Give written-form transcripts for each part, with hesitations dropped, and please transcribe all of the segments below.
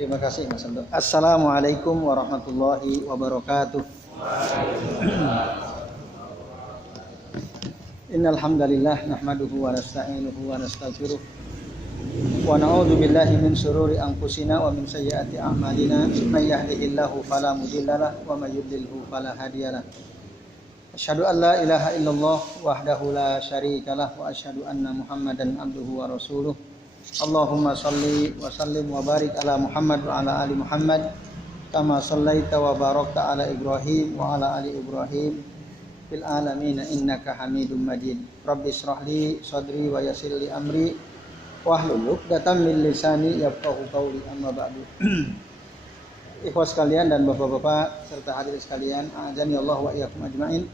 Terima kasih Mas Aldo. Assalamualaikum warahmatullahi wabarakatuh. Innal hamdalillah nahmaduhu wa nasta'inuhu wa nastaghfiruh wa na'udzu billahi min shururi anfusina wa min sayyiati a'malina. May yahdihillahu fala mudhillalah wa may yudlilhu fala hadiyalah. Asyhadu an la ilaha illallah wahdahu la syarikalah wa asyhadu anna Muhammadan abduhu wa rasuluh. Allahumma salli wa sallim wa barik ala Muhammad wa ala ali Muhammad kama sallaita wa barakta ala Ibrahim wa ala ali Ibrahim fil alamin innaka Hamidum Majid. Rabbi shrah li sadri wa yassir li amri wahlul 'uqdatam min lisani yafqahu qawli. Amma ba'du. Ikhwas sekalian dan bapak-bapak serta hadirin sekalian, a'azani Allah wa iyyakum ajmain.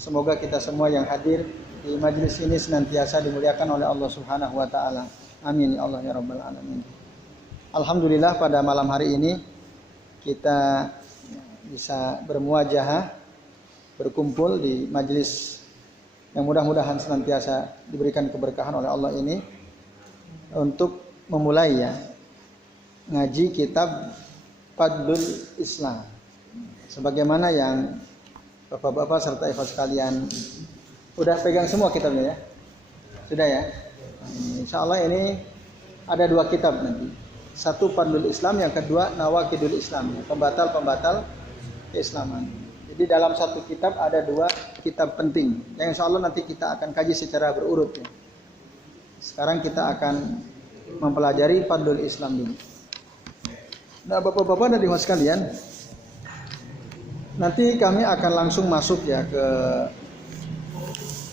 Semoga kita semua yang hadir di majelis ini senantiasa dimuliakan oleh Allah Subhanahu wa taala. Amin ya Allah ya rabbal alamin. Alhamdulillah pada malam hari ini kita bisa bermuajahah, berkumpul di majelis yang mudah-mudahan senantiasa diberikan keberkahan oleh Allah ini untuk memulai ya ngaji kitab Fadlul Islam. Sebagaimana yang bapak-bapak serta ikhwas sekalian udah pegang semua kitabnya ya? Sudah ya? Insya Allah ini ada 2 kitab nanti. Satu Fadlul Islam, yang kedua Nawaqidul Islam, pembatal-pembatal keislaman. Jadi dalam satu kitab ada 2 kitab penting yang insya Allah nanti kita akan kaji secara berurut ya. Sekarang kita akan mempelajari Fadlul Islam dulu. Nah bapak-bapak dan ikhwan sekalian, nanti kami akan langsung masuk ya ke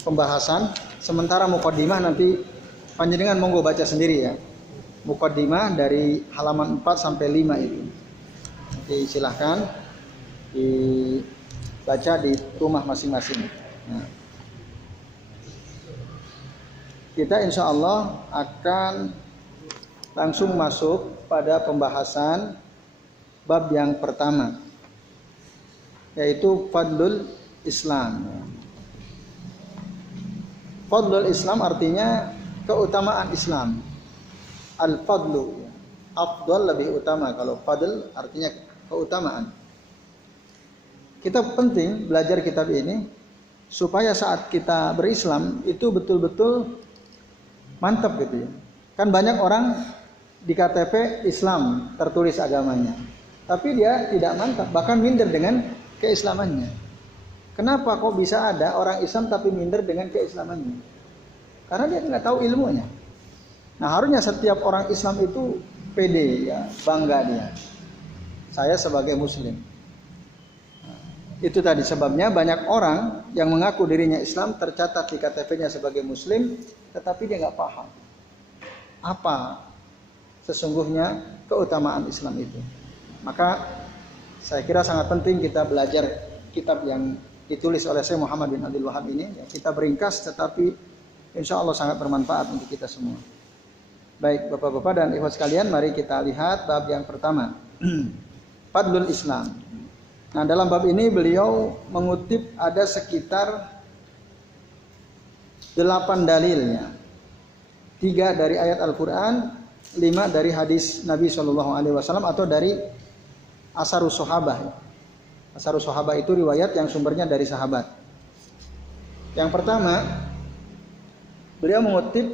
pembahasan. Sementara muqaddimah nanti panjenengan monggo baca sendiri ya. Muqaddimah dari halaman 4 sampai 5 itu. Jadi silahkan dibaca di rumah masing-masing. Nah, kita insya Allah akan langsung masuk pada pembahasan bab yang pertama, yaitu Fadlul Islam. Fadlul Islam artinya keutamaan Islam. Al-fadlu, afdal lebih utama. Kalau fadl artinya keutamaan. Kita penting belajar kitab ini supaya saat kita berislam itu betul-betul mantap gitu ya. Kan banyak orang di KTP Islam tertulis agamanya, tapi dia tidak mantap, bahkan minder dengan keislamannya. Kenapa kok bisa ada orang Islam tapi minder dengan keislamannya? Karena dia nggak tahu ilmunya. Nah harusnya setiap orang Islam itu pede ya, bangga dia. Saya sebagai Muslim. Nah, itu tadi sebabnya banyak orang yang mengaku dirinya Islam tercatat di KTP-nya sebagai Muslim, tetapi dia nggak paham apa sesungguhnya keutamaan Islam itu. Maka saya kira sangat penting kita belajar kitab yang ditulis oleh Syekh Muhammad bin Abdul Wahab ini. Kita beringkas tetapi insya Allah sangat bermanfaat untuk kita semua. Baik bapak-bapak dan ikhwan sekalian, mari kita lihat bab yang pertama. Fadlul Islam. Nah dalam bab ini beliau mengutip ada sekitar 8 dalilnya. 3 dari ayat Al-Quran, 5 dari hadis Nabi SAW atau dari Asarus Sahabah. Asarus Sahabah itu riwayat yang sumbernya dari sahabat. Yang pertama, beliau mengutip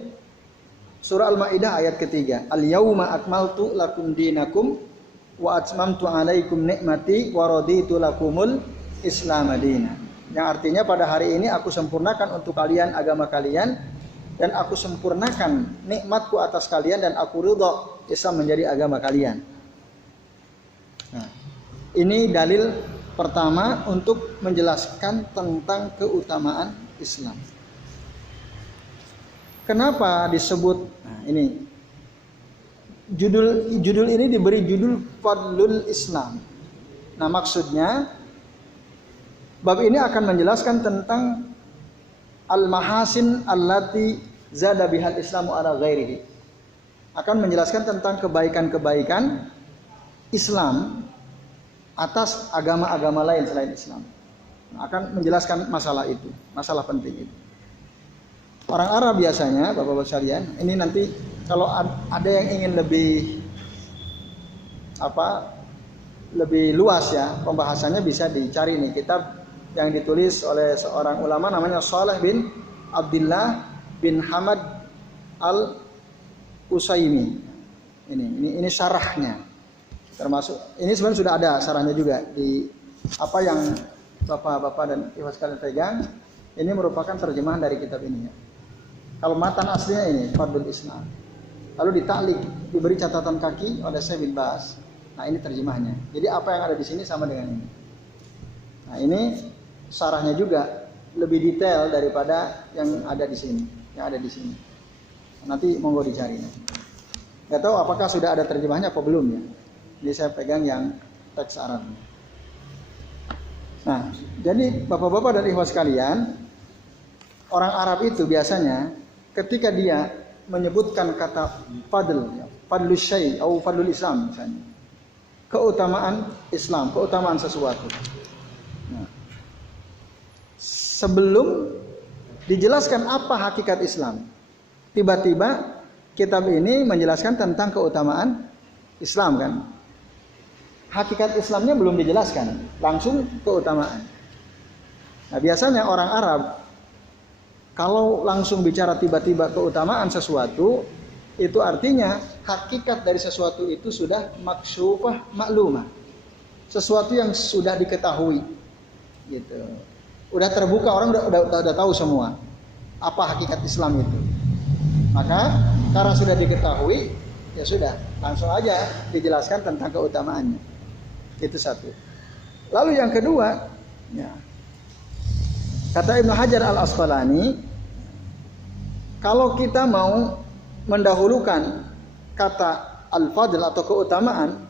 surah Al-Maidah ayat ketiga. Al-yauma akmaltu lakum dinakum wa atmamtu alaikum ni'mati wa raditu lakumul Islam madina. Yang artinya pada hari ini aku sempurnakan untuk kalian agama kalian dan aku sempurnakan nikmatku atas kalian dan aku ridha Islam menjadi agama kalian. Nah, ini dalil pertama untuk menjelaskan tentang keutamaan Islam. Kenapa disebut? Nah, ini judul ini diberi judul Fadlul Islam. Nah, maksudnya bab ini akan menjelaskan tentang al-mahasin allati zada bihal Islamu ala ghairihi. Akan menjelaskan tentang kebaikan-kebaikan Islam atas agama-agama lain selain Islam. Akan menjelaskan masalah itu, masalah penting itu. Orang Arab biasanya, bapak-bapak sekalian, ini nanti kalau ada yang ingin lebih lebih luas ya pembahasannya, bisa dicari nih kitab yang ditulis oleh seorang ulama namanya Shalih bin Abdullah bin Hamad Al-Usaimi. Ini syarahnya. Termasuk ini sebenarnya sudah ada syarahnya juga di apa yang Bapak-bapak dan Ibu sekalian pegang. Ini merupakan terjemahan dari kitab ini ya. Kalau matan aslinya ini Fadlul Islam. Lalu ditaklik, diberi catatan kaki oleh Syekh bin Baz. Nah, ini terjemahnya. Jadi apa yang ada di sini sama dengan ini. Nah, ini syarahnya juga lebih detail daripada yang ada di sini, Nanti monggo dicari. Nggak tahu apakah sudah ada terjemahnya apa belum ya. Jadi saya pegang yang teks Arabnya. Nah, jadi Bapak-bapak dan ikhwas sekalian, orang Arab itu biasanya ketika dia menyebutkan kata fadl, fadlul syai' atau fadlul Islam misalnya, keutamaan Islam, keutamaan sesuatu. Nah, sebelum dijelaskan apa hakikat Islam, tiba-tiba kitab ini menjelaskan tentang keutamaan Islam kan. Hakikat Islamnya belum dijelaskan, langsung keutamaan. Nah, biasanya orang Arab kalau langsung bicara tiba-tiba keutamaan sesuatu, itu artinya hakikat dari sesuatu itu sudah maksyufah maklumah. Sesuatu yang sudah diketahui. Gitu. Udah terbuka, orang udah tahu semua apa hakikat Islam itu. Maka karena sudah diketahui, ya sudah, langsung aja dijelaskan tentang keutamaannya. Itu satu. Lalu yang kedua, ya, kata Ibnu Hajar Al-Asqalani, kalau kita mau mendahulukan kata al-fadl atau keutamaan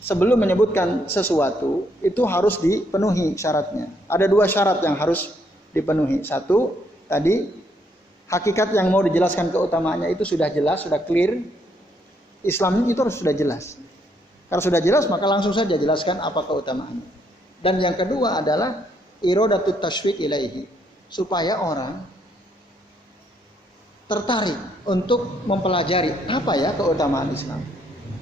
sebelum menyebutkan sesuatu, itu harus dipenuhi syaratnya. Ada 2 syarat yang harus dipenuhi. Satu, tadi hakikat yang mau dijelaskan keutamaannya itu sudah jelas, sudah clear. Islam itu harus sudah jelas. Kalau sudah jelas, maka langsung saja jelaskan apa keutamaannya. Dan yang kedua adalah iradatut tasywiq ilaihi, supaya orang tertarik untuk mempelajari apa ya keutamaan Islam.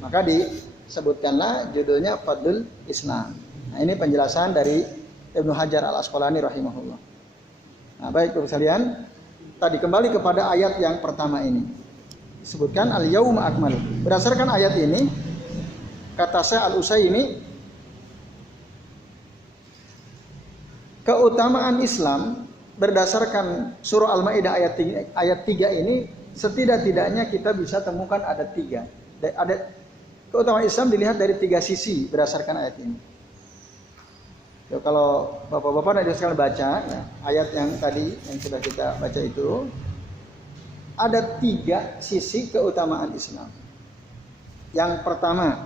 Maka disebutkanlah judulnya Fadlul Islam. Nah, ini penjelasan dari Ibnu Hajar Al-Asqalani rahimahullah. Nah, baik Bapak sekalian, tadi kembali kepada ayat yang pertama ini. Disebutkan al-yauma akmal. Berdasarkan ayat ini, kata Syekh Al-Usaimi, keutamaan Islam berdasarkan surah Al-Maidah ayat 3 ini, setidak-tidaknya kita bisa temukan ada 3. Ada keutamaan Islam dilihat dari 3 sisi berdasarkan ayat ini. Ya, kalau Bapak-bapak nanti sekalian baca ya, ayat yang tadi yang sudah kita baca itu, ada 3 sisi keutamaan Islam. Yang pertama,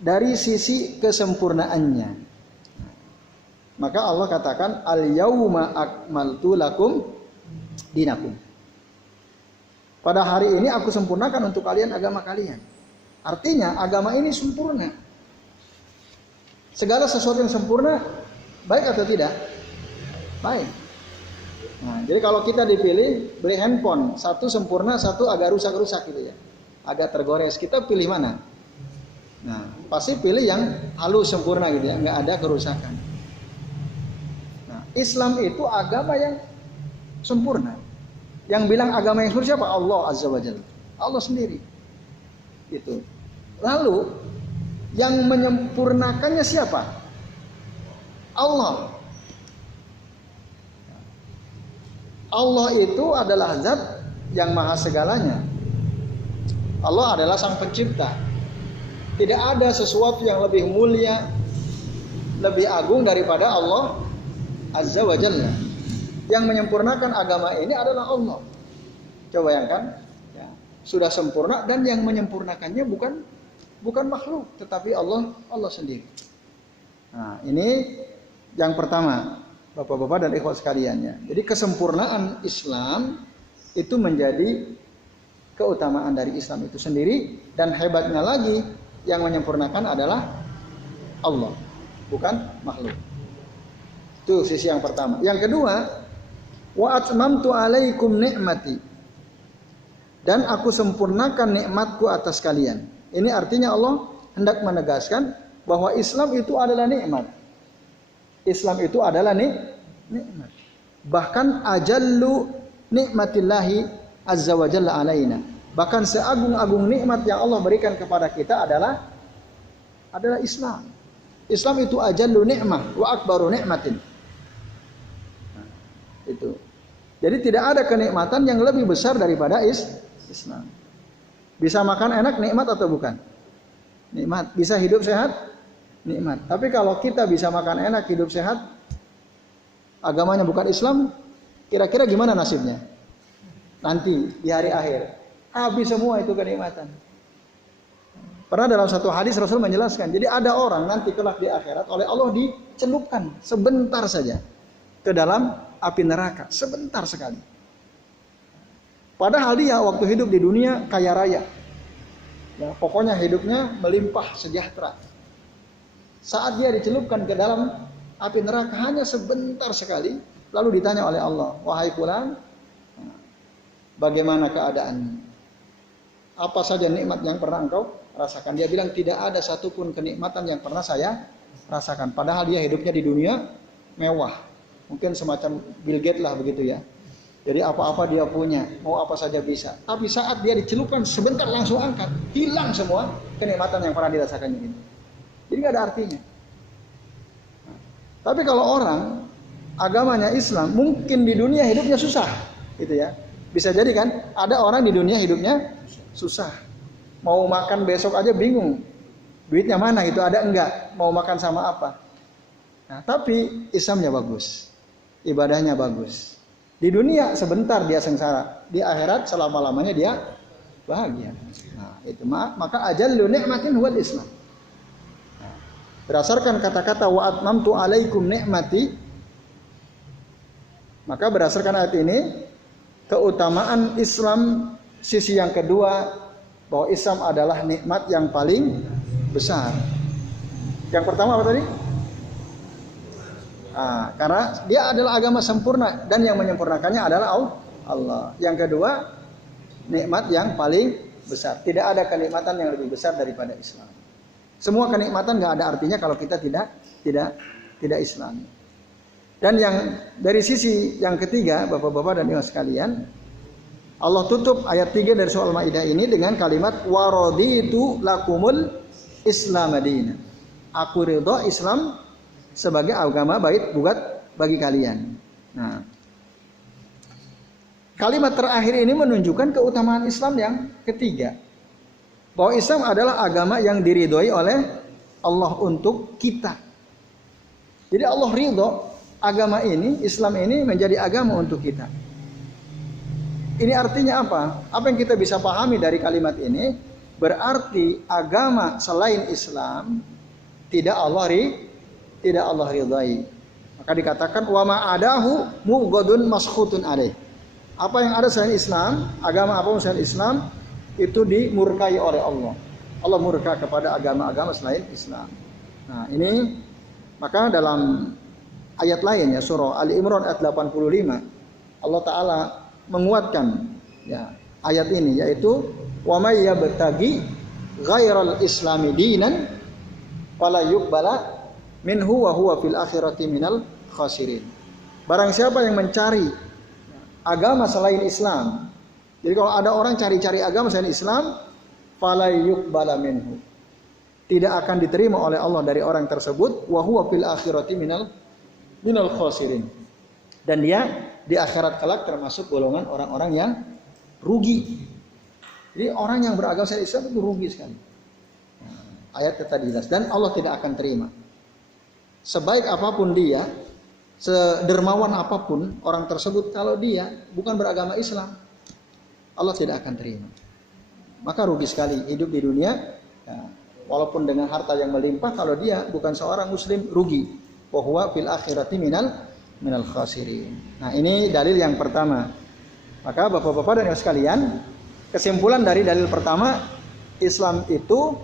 dari sisi kesempurnaannya. Maka Allah katakan al-yauma akmaltu lakum dinakum. Pada hari ini aku sempurnakan untuk kalian agama kalian. Artinya agama ini sempurna. Segala sesuatu yang sempurna baik atau tidak? Baik. Nah, jadi kalau kita dipilih beli handphone, satu sempurna, satu agak rusak-rusak gitu ya. Agak tergores, kita pilih mana? Nah, pasti pilih yang halus sempurna gitu ya, nggak ada kerusakan. Nah, Islam itu agama yang sempurna. Yang bilang agama yang sempurna siapa? Allah Azza wa Jalla. Allah sendiri. Itu. Lalu yang menyempurnakannya siapa? Allah. Allah itu adalah zat yang maha segalanya. Allah adalah sang pencipta. Tidak ada sesuatu yang lebih mulia, lebih agung daripada Allah Azza wa Jalla. Yang menyempurnakan agama ini adalah Allah. Coba bayangkan, ya, sudah sempurna dan yang menyempurnakannya bukan makhluk, tetapi Allah sendiri. Nah, ini yang pertama, Bapak-bapak dan ikhwat sekalian ya. Jadi kesempurnaan Islam itu menjadi keutamaan dari Islam itu sendiri, dan hebatnya lagi yang menyempurnakan adalah Allah, bukan makhluk. Itu sisi yang pertama. Yang kedua, wa atmamtu alaikum ni'mati. dan aku sempurnakan nikmatku atas kalian. Ini artinya Allah hendak menegaskan bahwa Islam itu adalah nikmat. Islam itu adalah nikmat. Bahkan ajallu nikmatillahi azza wa jalla alaina. Bahkan seagung-agung nikmat yang Allah berikan kepada kita adalah Islam. Islam itu ajallu nikmah wa akbaru nikmatin. Nah, itu. Jadi tidak ada kenikmatan yang lebih besar daripada Islam. Bisa makan enak nikmat atau bukan? Nikmat. Bisa hidup sehat? Nikmat. Tapi kalau kita bisa makan enak, hidup sehat, agamanya bukan Islam, kira-kira gimana nasibnya? Nanti di hari akhir habis semua itu kenikmatan. Pernah dalam satu hadis Rasul menjelaskan, jadi ada orang nanti kelak di akhirat oleh Allah dicelupkan sebentar saja ke dalam api neraka, sebentar sekali. Padahal dia waktu hidup di dunia kaya raya, ya, pokoknya hidupnya melimpah sejahtera. Saat dia dicelupkan ke dalam api neraka hanya sebentar sekali, lalu ditanya oleh Allah, wahai fulan, bagaimana keadaanmu? Apa saja nikmat yang pernah engkau rasakan? Dia bilang tidak ada satupun kenikmatan yang pernah saya rasakan. Padahal dia hidupnya di dunia mewah, mungkin semacam Bill Gates lah begitu ya. Jadi apa-apa dia punya, mau apa saja bisa. Tapi saat dia dicelupkan sebentar langsung angkat, hilang semua kenikmatan yang pernah dirasakannya ini. Jadi nggak ada artinya. Tapi kalau orang agamanya Islam, mungkin di dunia hidupnya susah, gitu ya. Bisa jadi kan, ada orang di dunia hidupnya susah. Mau makan besok aja bingung. Duitnya mana itu, ada enggak? Mau makan sama apa? Nah, tapi Islamnya bagus. Ibadahnya bagus. Di dunia sebentar dia sengsara. Di akhirat selama-lamanya dia bahagia. Nah, itu maka ajallu nikmatin huwal Islam. Nah, berdasarkan kata-kata wa atmamtu alaikum nikmati, maka berdasarkan ayat ini keutamaan Islam sisi yang kedua, bahwa Islam adalah nikmat yang paling besar. Yang pertama apa tadi? Karena dia adalah agama sempurna dan yang menyempurnakannya adalah Allah. Yang kedua, nikmat yang paling besar. Tidak ada kenikmatan yang lebih besar daripada Islam. Semua kenikmatan nggak ada artinya kalau kita tidak Islam. Dan yang dari sisi yang ketiga, Bapak-bapak dan Ibu sekalian, Allah tutup ayat 3 dari surah Al-Maidah ini dengan kalimat waraditu lakumul Islam madina. Aku ridho Islam sebagai agama baik buat bagi kalian. Nah, kalimat terakhir ini menunjukkan keutamaan Islam yang ketiga. Bahwa Islam adalah agama yang diridhoi oleh Allah untuk kita. Jadi Allah ridho agama ini, Islam ini menjadi agama untuk kita. Ini artinya apa? Apa yang kita bisa pahami dari kalimat ini? Berarti agama selain Islam tidak Allah ridhai. Maka dikatakan wa ma adahu mughadun maskhutun alaih. Apa yang ada selain Islam, agama apa selain Islam itu dimurkai oleh Allah. Allah murka kepada agama-agama selain Islam. Nah, ini maka dalam ayat lain ya surah Ali Imran ayat 85 Allah Ta'ala menguatkan ya ayat ini, yaitu wa may yabtaghi ghairal islami dinan fala yuqbala minhu wa huwa fil akhirati minal khasirin. Barang siapa yang mencari agama selain Islam, jadi kalau ada orang cari-cari agama selain Islam, fala yuqbala minhu, tidak akan diterima oleh Allah dari orang tersebut, wa huwa fil akhirati minal khasirin, dan dia di akhirat kelak termasuk golongan orang-orang yang rugi. Jadi orang yang beragama selain Islam itu rugi sekali. Ayat tadi jelas, dan Allah tidak akan terima. Sebaik apapun dia, sedermawan apapun orang tersebut, kalau dia bukan beragama Islam, Allah tidak akan terima. Maka rugi sekali hidup di dunia, ya, walaupun dengan harta yang melimpah, kalau dia bukan seorang Muslim, rugi. Wa huwa fil akhirati minal khasirin. Nah, ini dalil yang pertama. Maka Bapak-bapak dan Ibu sekalian, kesimpulan dari dalil pertama, Islam itu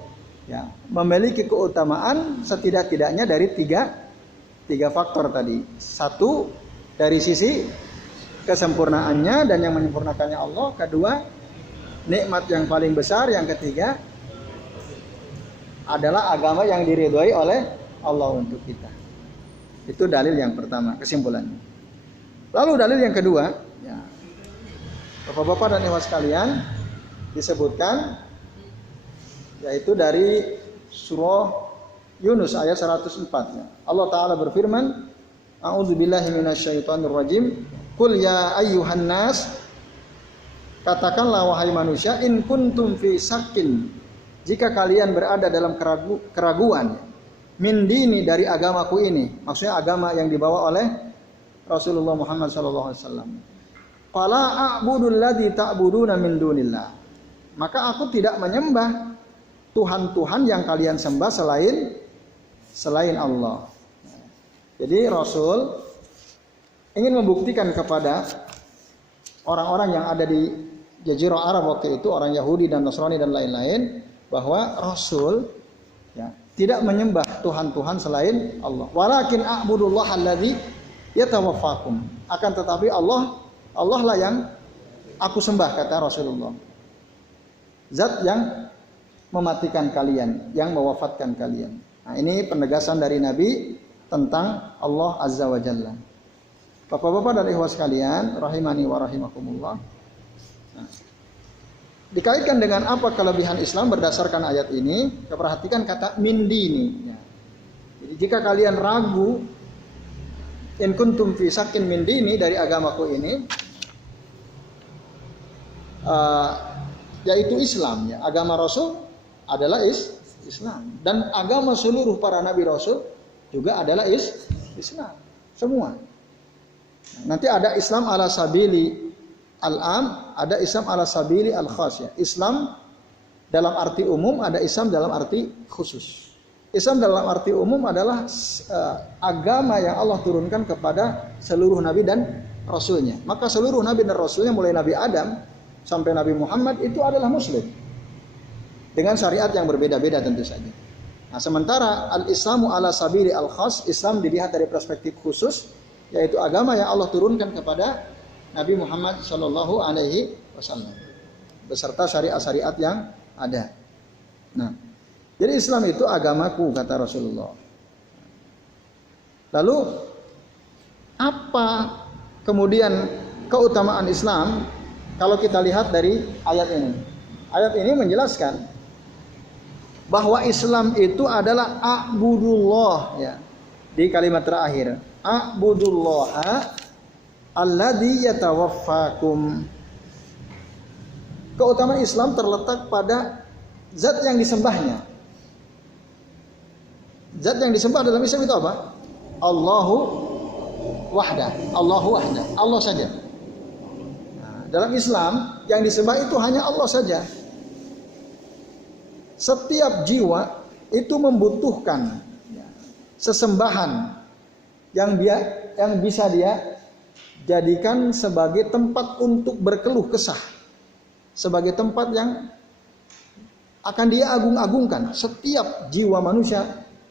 ya memiliki keutamaan setidak-tidaknya dari tiga faktor tadi. Satu, dari sisi kesempurnaannya dan yang menyempurnakannya Allah. Kedua, nikmat yang paling besar yang ketiga adalah agama yang diridhoi oleh Allah untuk kita. Itu dalil yang pertama, kesimpulannya. Lalu dalil yang kedua, ya, Bapak-bapak dan ibu sekalian, disebutkan yaitu dari surah Yunus ayat 104. Ya. Allah Ta'ala berfirman, A'udzubillahi minasyaitonirrajim, Qul ya ayyuhan nas, katakanlah wahai manusia, in kuntum fi syakin, jika kalian berada dalam keraguan, min dini, dari agamaku ini, maksudnya agama yang dibawa oleh Rasulullah Muhammad SAW. Fala a'budul ladzi ta'buduna min dunillah, maka aku tidak menyembah Tuhan-Tuhan yang kalian sembah selain Allah. Jadi Rasul ingin membuktikan kepada orang-orang yang ada di Jazirah Arab waktu itu, orang Yahudi dan Nasrani dan lain-lain, bahwa Rasul ya, tidak menyembah Tuhan-Tuhan selain Allah. Walakin a'budullah alladzi yatawaffakum. Akan tetapi Allah lah yang aku sembah, kata Rasulullah. Zat yang mematikan kalian, yang mewafatkan kalian. Nah, ini penegasan dari Nabi tentang Allah Azza wa Jalla. Bapak-bapak dan ikhwas sekalian, rahimani wa rahimakumullah. Nah, dikaitkan dengan apa kelebihan Islam berdasarkan ayat ini? Kita perhatikan kata min dini. Ya. Jadi jika kalian ragu, in kuntum fi syakin min dini, dari agamaku ini, yaitu Islam. Ya. Agama Rasul adalah Islam, dan agama seluruh para nabi Rasul juga adalah Islam, semua. Nanti ada Islam ala sabili al-am, ada Islam ala sabili al-khas. Ya. Islam dalam arti umum, ada Islam dalam arti khusus. Islam dalam arti umum adalah agama yang Allah turunkan kepada seluruh nabi dan rasulnya. Maka seluruh nabi dan rasulnya, mulai Nabi Adam sampai Nabi Muhammad, itu adalah muslim, dengan syariat yang berbeda-beda tentu saja. Nah, sementara al-Islamu ala sabili al-khas, Islam dilihat dari perspektif khusus, yaitu agama yang Allah turunkan kepada Nabi Muhammad Shallallahu Alaihi Wasallam beserta syariat-syariat yang ada. Nah, jadi Islam itu agamaku, kata Rasulullah. Lalu apa kemudian keutamaan Islam kalau kita lihat dari ayat ini? Ayat ini menjelaskan bahwa Islam itu adalah a'budullah, ya. Di kalimat terakhir, a'budullaha alladzi yatawaffakum. Keutamaan Islam terletak pada zat yang disembahnya. Zat yang disembah dalam Islam itu apa? Allahu wahdah, Allahu wahdah, Allah saja. Nah, dalam Islam yang disembah itu hanya Allah saja. Setiap jiwa itu membutuhkan sesembahan yang bisa dia jadikan sebagai tempat untuk berkeluh kesah, sebagai tempat yang akan dia agung-agungkan. Setiap jiwa manusia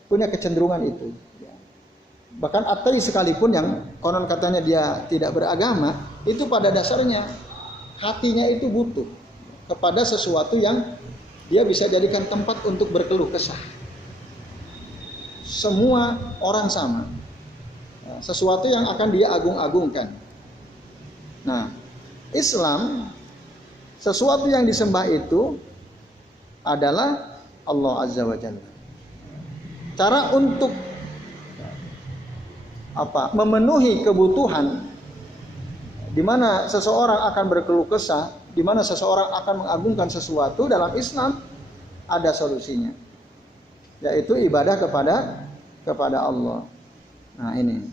punya kecenderungan itu. Bahkan ateis sekalipun yang konon katanya dia tidak beragama, itu pada dasarnya hatinya itu butuh kepada sesuatu yang dia bisa jadikan tempat untuk berkeluh kesah. Semua orang sama. Sesuatu yang akan dia agung-agungkan. Nah, Islam, sesuatu yang disembah itu adalah Allah Azza wa Jalla. Cara untuk memenuhi kebutuhan di mana seseorang akan berkeluh kesah, di mana seseorang akan mengagungkan sesuatu, dalam Islam ada solusinya, yaitu ibadah kepada Allah. Nah, ini.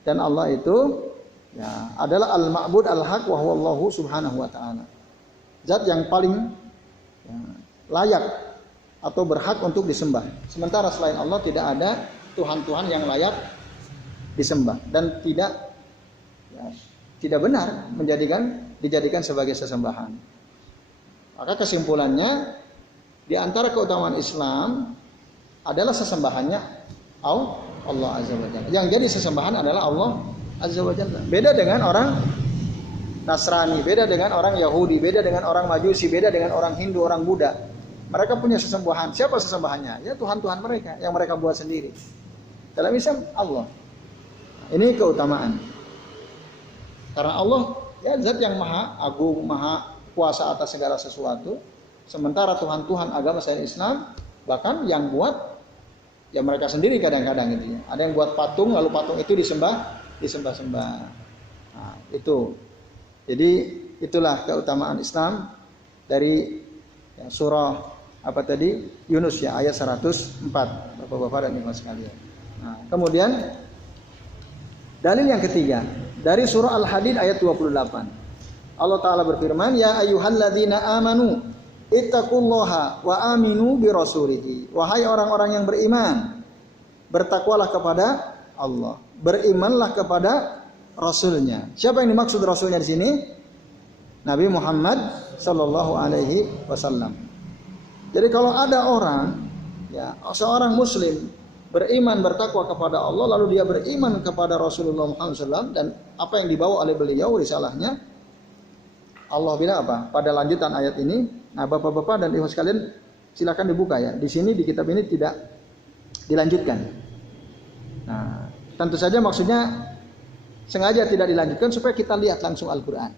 Dan Allah itu ya adalah al-ma'bud al-haq wa huwa Allah subhanahu wa ta'ala. Zat yang paling ya, layak atau berhak untuk disembah. Sementara selain Allah tidak ada Tuhan-Tuhan yang layak disembah dan tidak benar dijadikan sebagai sesembahan. Maka kesimpulannya, di antara keutamaan Islam adalah sesembahannya Allah Azza wa Jalla. Yang jadi sesembahan adalah Allah Azza wa Jalla. Beda dengan orang Nasrani, beda dengan orang Yahudi, beda dengan orang Majusi, beda dengan orang Hindu, orang Buddha. Mereka punya sesembahan. Siapa sesembahannya? Ya Tuhan-Tuhan mereka yang mereka buat sendiri. Dalam Islam Allah. Ini keutamaan. Karena Allah ya zat yang maha agung, maha kuasa atas segala sesuatu. Sementara Tuhan-Tuhan agama selain Islam, bahkan yang buat ya mereka sendiri kadang-kadang gitu ya. Ada yang buat patung, lalu patung itu disembah-sembah. Nah, itu. Jadi itulah keutamaan Islam dari ya, surah apa tadi? Yunus ya, ayat 104. Bapak-bapak dan ibu sekalian. Nah, kemudian dalil yang ketiga dari surah Al-Hadid ayat 28. Allah Ta'ala berfirman, Ya ayyuhalladzina amanu ittaqullaha wa aminu birasulihi. Wahai orang-orang yang beriman, bertakwalah kepada Allah, berimanlah kepada Rasulnya. Siapa yang dimaksud Rasulnya di sini? Nabi Muhammad Sallallahu Alaihi Wasallam. Jadi kalau ada orang, ya seorang Muslim beriman bertakwa kepada Allah, lalu dia beriman kepada Rasulullah Muhammad SAW dan apa yang dibawa oleh beliau risalahnya, Allah bilang apa? Pada lanjutan ayat ini, nah bapak-bapak dan ibu sekalian silakan dibuka ya. Di sini di kitab ini tidak dilanjutkan. Nah, tentu saja maksudnya sengaja tidak dilanjutkan supaya kita lihat langsung Al-Quran.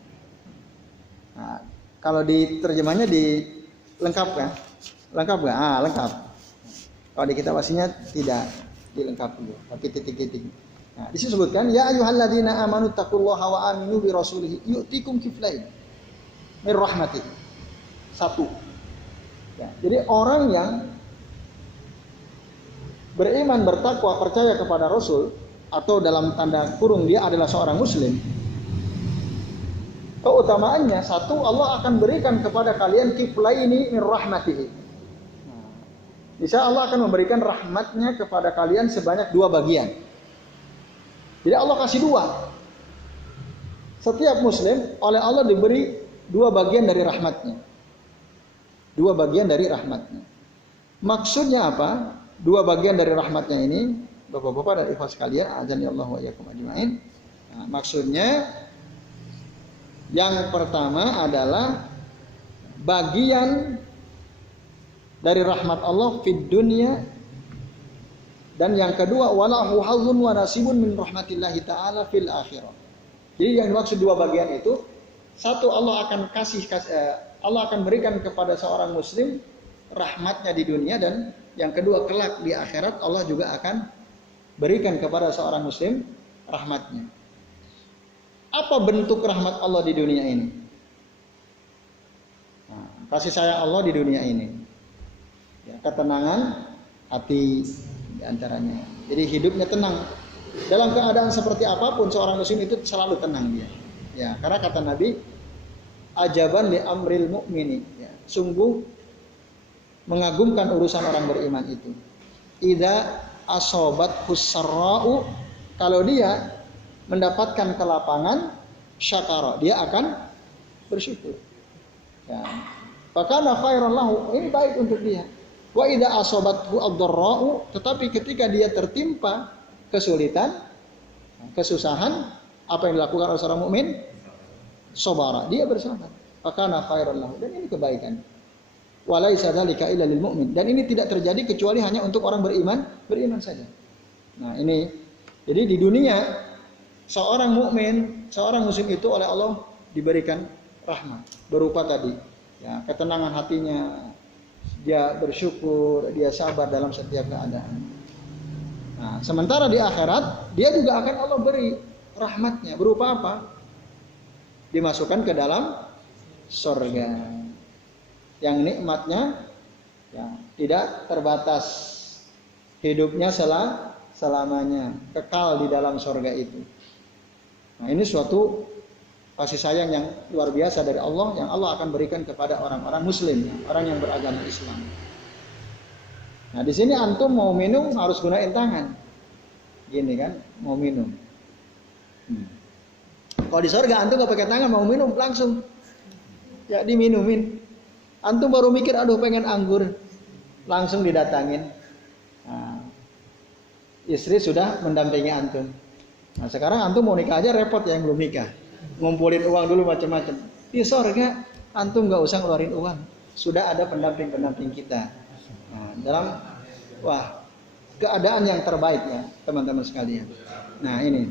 Nah, kalau di terjemahnya lengkap kan? Lengkap nggak? Ah, lengkap. Kalau di kitab aslinya tidak dilengkapi, tapi titik-titik. Nah, disebutkan ya ayyuhalladzina amanu taqullaha wa aminu bi rasulihi yu'tikum kiflain min rahmatihi. Satu. Ya, jadi orang yang beriman, bertakwa, percaya kepada Rasul atau dalam tanda kurung dia adalah seorang muslim, keutamaannya satu, Allah akan berikan kepada kalian kiflaini min rahmatihi. Insya Allah akan memberikan rahmatnya kepada kalian sebanyak 2 bagian. Jadi Allah kasih 2. Setiap muslim oleh Allah diberi 2 bagian dari rahmatnya. 2 bagian dari rahmatnya. Maksudnya apa? 2 bagian dari rahmatnya ini, bapak-bapak dan ikhwas sekalian, azani Allah wa iyyakum ajmain. Nah, maksudnya yang pertama adalah bagian dari rahmat Allah fid dunya, dan yang kedua walahu hazzun wa nasibun min rahmatillahi taala fil akhirah. Jadi yang dimaksud 2 bagian itu, satu Allah akan berikan kepada seorang muslim rahmatnya di dunia, dan yang kedua kelak di akhirat Allah juga akan berikan kepada seorang muslim rahmatnya. Apa bentuk rahmat Allah di dunia ini? Nah, kasih sayang Allah di dunia ini. Ya, ketenangan hati diantaranya. Jadi hidupnya tenang. Dalam keadaan seperti apapun seorang muslim itu selalu tenang dia. Ya, karena kata Nabi, ajaban li amril mu'mini. Ya, sungguh mengagumkan urusan orang beriman itu. Idza asobat husarra'u, kalau dia mendapatkan kelapangan, syakara, dia akan bersyukur. Ya. Fakana khairan lahu, ini baik untuk dia. Wa idza asabathu ad-dharra'u, tetapi ketika dia tertimpa kesulitan, kesusahan, apa yang dilakukan oleh seorang mukmin? Sabara, dia bersabar. Fakana khairan lahu, dan ini kebaikan. Walaisa dzalika illa lil mu'min, dan ini tidak terjadi kecuali hanya untuk orang beriman saja. Nah, ini jadi di dunia seorang mukmin, seorang muslim itu oleh Allah diberikan rahmat berupa tadi, ya, ketenangan hatinya, dia bersyukur, dia sabar dalam setiap keadaan. Nah, sementara di akhirat dia juga akan Allah beri rahmatnya berupa apa? Dimasukkan ke dalam surga yang nikmatnya ya, tidak terbatas, hidupnya selamanya, kekal di dalam surga itu. Nah, ini suatu kasih sayang yang luar biasa dari Allah yang Allah akan berikan kepada orang-orang muslim, orang yang beragama Islam. Nah, di sini antum mau minum harus gunain tangan. Gini kan, mau minum. Kalau di surga antum gak pakai tangan mau minum langsung. Ya diminumin. Antum baru mikir aduh pengen anggur, langsung didatangin. Nah, istri sudah mendampingi antum. Nah, sekarang antum mau nikah aja repot ya yang belum nikah. ngumpulin uang dulu macam-macam. Di sorga antum nggak usah ngeluarin uang, sudah ada pendamping kita. Nah, dalam keadaan yang terbaik ya teman-teman sekalian. Nah ini,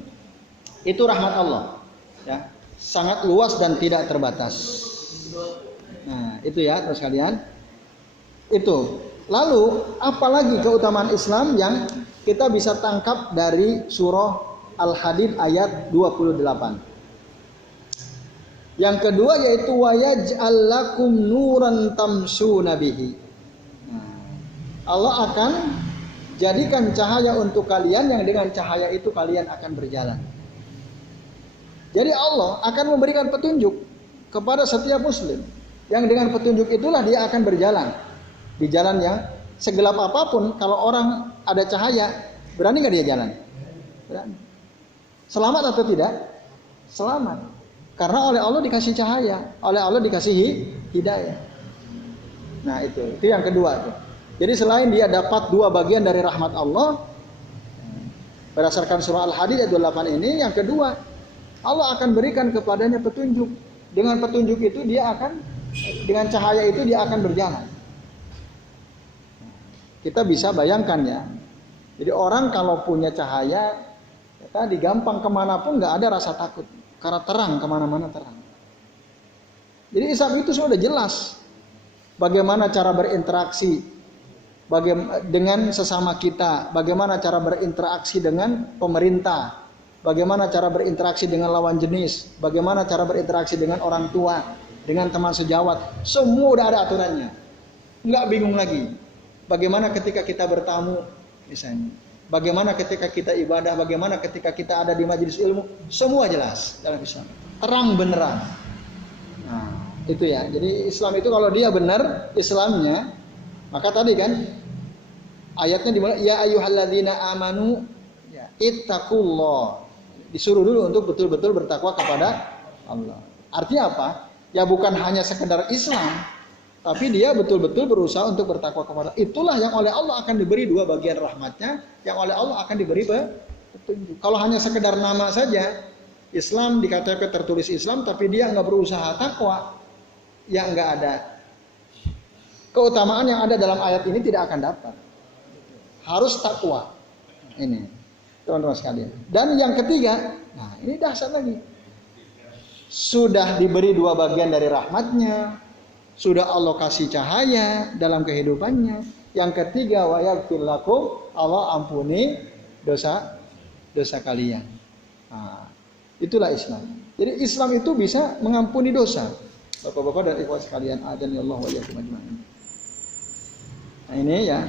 itu rahmat Allah, ya sangat luas dan tidak terbatas. Nah itu ya teman sekalian. Itu. Lalu apalagi keutamaan Islam yang kita bisa tangkap dari surah Al-Hadid ayat 28. Yang kedua yaitu wa yaj'al lakum nuran tamshuna bihi. Allah akan jadikan cahaya untuk kalian yang dengan cahaya itu kalian akan berjalan. Jadi Allah akan memberikan petunjuk kepada setiap muslim yang dengan petunjuk itulah dia akan berjalan di jalan yang segelap apapun. Kalau orang ada cahaya, berani nggak dia jalan? Berani. Selamat atau tidak? Selamat. Karena oleh Allah dikasih cahaya, oleh Allah dikasih hidayah. Nah itu yang kedua tuh. Jadi selain dia dapat dua bagian dari rahmat Allah berdasarkan surah Al-Hadid ayat 28 ini, yang kedua Allah akan berikan kepadanya petunjuk. Dengan petunjuk itu dia akan, dengan cahaya itu dia akan berjalan. Kita bisa bayangkan ya. Jadi orang kalau punya cahaya, ya tadi gampang kemanapun nggak ada rasa takut. Karena terang, kemana-mana terang. Jadi Islam itu sudah jelas. Bagaimana cara berinteraksi dengan sesama kita. Bagaimana cara berinteraksi dengan pemerintah. Bagaimana cara berinteraksi dengan lawan jenis. Bagaimana cara berinteraksi dengan orang tua. Dengan teman sejawat. Semua udah ada aturannya. Nggak bingung lagi. Bagaimana ketika kita bertamu misalnya. Bagaimana ketika kita ibadah, bagaimana ketika kita ada di majelis ilmu, semua jelas dalam Islam. Terang benerang. Nah, itu ya. Jadi Islam itu kalau dia benar Islamnya, maka tadi kan ayatnya dimulai ya ayyuhalladzina amanu ya ittaqullah. Disuruh dulu untuk betul-betul bertakwa kepada Allah. Artinya apa? Ya bukan hanya sekedar Islam, tapi dia betul-betul berusaha untuk bertakwa kepada. Itulah yang oleh Allah akan diberi dua bagian rahmatnya, yang oleh Allah akan diberi petunjuk. Kalau hanya sekedar nama saja, Islam di KTP tertulis Islam, tapi dia nggak berusaha takwa, ya nggak ada. Keutamaan yang ada dalam ayat ini tidak akan dapat. Harus takwa. Ini, teman-teman sekalian. Dan yang ketiga, nah ini dahsyat lagi. Sudah diberi dua bagian dari rahmatnya. Sudah Allah kasih cahaya dalam kehidupannya. Yang ketiga wa yaghfir lakum, Allah ampuni dosa kalian. Nah, itulah Islam. Jadi Islam itu bisa mengampuni dosa. Bapak-bapak dan ikhwan sekalian, adzani Allah wa iyyakum ajmain. Nah ini ya.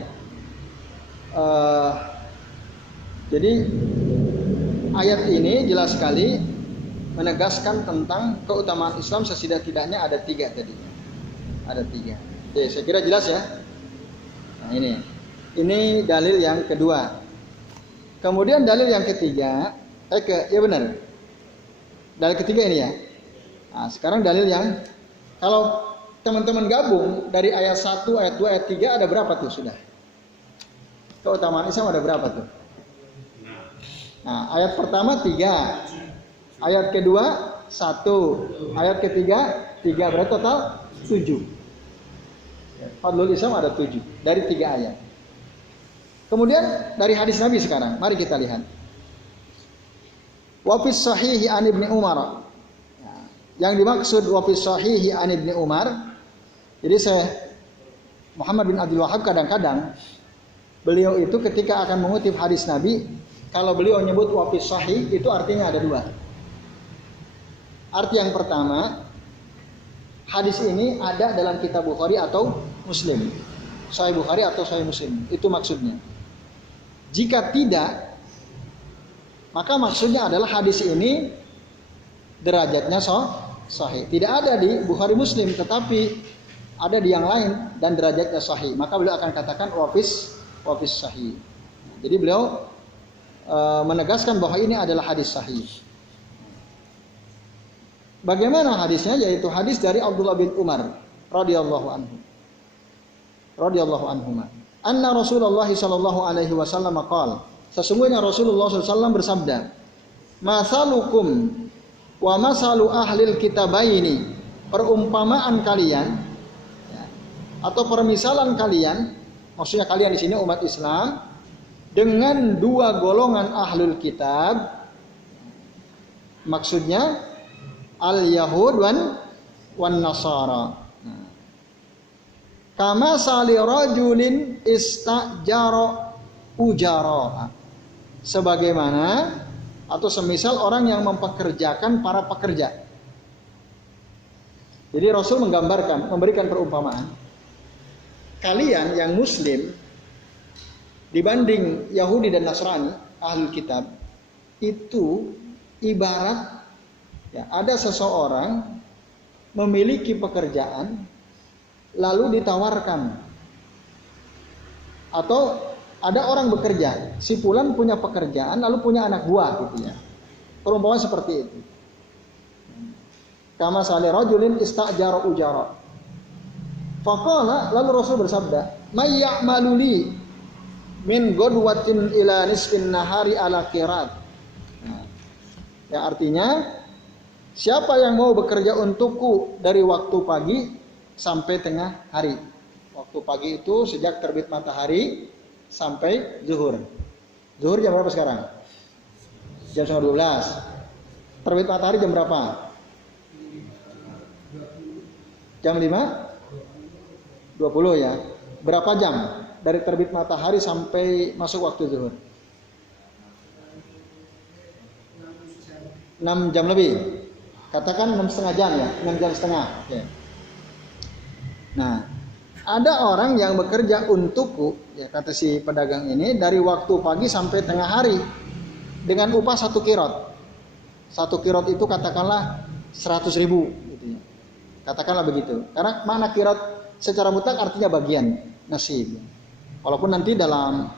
Jadi ayat ini jelas sekali menegaskan tentang keutamaan Islam. Setidak-tidaknya ada 3 tadi. Ada 3. Oke, saya kira jelas ya. Nah ini dalil yang kedua. Kemudian dalil yang ketiga, ya benar. Dalil ketiga ini ya. Nah, sekarang dalil yang kalau teman-teman gabung dari ayat 1, ayat 2, ayat 3 ada berapa tuh sudah? Keutamaan Islam ada berapa tuh? Nah, ayat pertama 3. Ayat kedua 1. Ayat ketiga 3, berarti total 7. Fadlul Islam ada 7 dari 3 ayat. Kemudian dari hadis Nabi sekarang, mari kita lihat. Wa fis sahihi an Ibnu Umar. Yang dimaksud wa fis sahihi an Ibnu Umar. Jadi saya Muhammad bin Abdul Wahhab kadang-kadang beliau itu ketika akan mengutip hadis Nabi, kalau beliau menyebut wa fis sahih itu artinya ada 2. Arti yang pertama, hadis ini ada dalam kitab Bukhari atau Muslim. Sahih Bukhari atau Sahih Muslim. Itu maksudnya. Jika tidak, maka maksudnya adalah hadis ini derajatnya sahih. Tidak ada di Bukhari Muslim, tetapi ada di yang lain dan derajatnya sahih. Maka beliau akan katakan wafis sahih. Jadi beliau menegaskan bahwa ini adalah hadis sahih. Bagaimana hadisnya? Yaitu hadis dari Abdullah bin Umar radhiyallahu anhu. Anna Rasulullah sallallahu alaihi wasallam qala, sesungguhnya Rasulullah sallallahu bersabda, "Mathalukum Wa masalu ahlil kitabaini, perumpamaan kalian ya, atau permisalan kalian, maksudnya kalian di sini umat Islam dengan dua golongan ahlul kitab, maksudnya al-yahud wan nasara. Kama sali rajulin istajara ujara, sebagaimana atau semisal orang yang mempekerjakan para pekerja. Jadi Rasul menggambarkan, memberikan perumpamaan. Kalian yang muslim dibanding Yahudi dan Nasrani, ahlul kitab, itu ibarat ya, ada seseorang memiliki pekerjaan lalu ditawarkan, atau ada orang bekerja, si fulan punya pekerjaan lalu punya anak buah gitu ya. Perumpamaan seperti itu. Kama sali rajulin istajara ujara. Faqala, lalu Rasul bersabda, "May ya'malu li min godwatin ila nisfin nahari ala qirat." Nah, ya artinya siapa yang mau bekerja untukku dari waktu pagi sampai tengah hari. Waktu pagi itu sejak terbit matahari sampai zuhur. Zuhur jam berapa sekarang? Jam 11:30. Terbit matahari jam berapa? Jam 5:20 ya. Berapa jam dari terbit matahari sampai masuk waktu zuhur? 6 jam lebih. Katakan 6,5 jam ya, 6 jam setengah. Oke. Nah, ada orang yang bekerja untukku, ya kata si pedagang ini, dari waktu pagi sampai tengah hari dengan upah 1 kirot. 1 kirot itu katakanlah 100.000 gitu ya. Katakanlah begitu. Karena makna kirot secara mutlak artinya bagian, nasib. Walaupun nanti dalam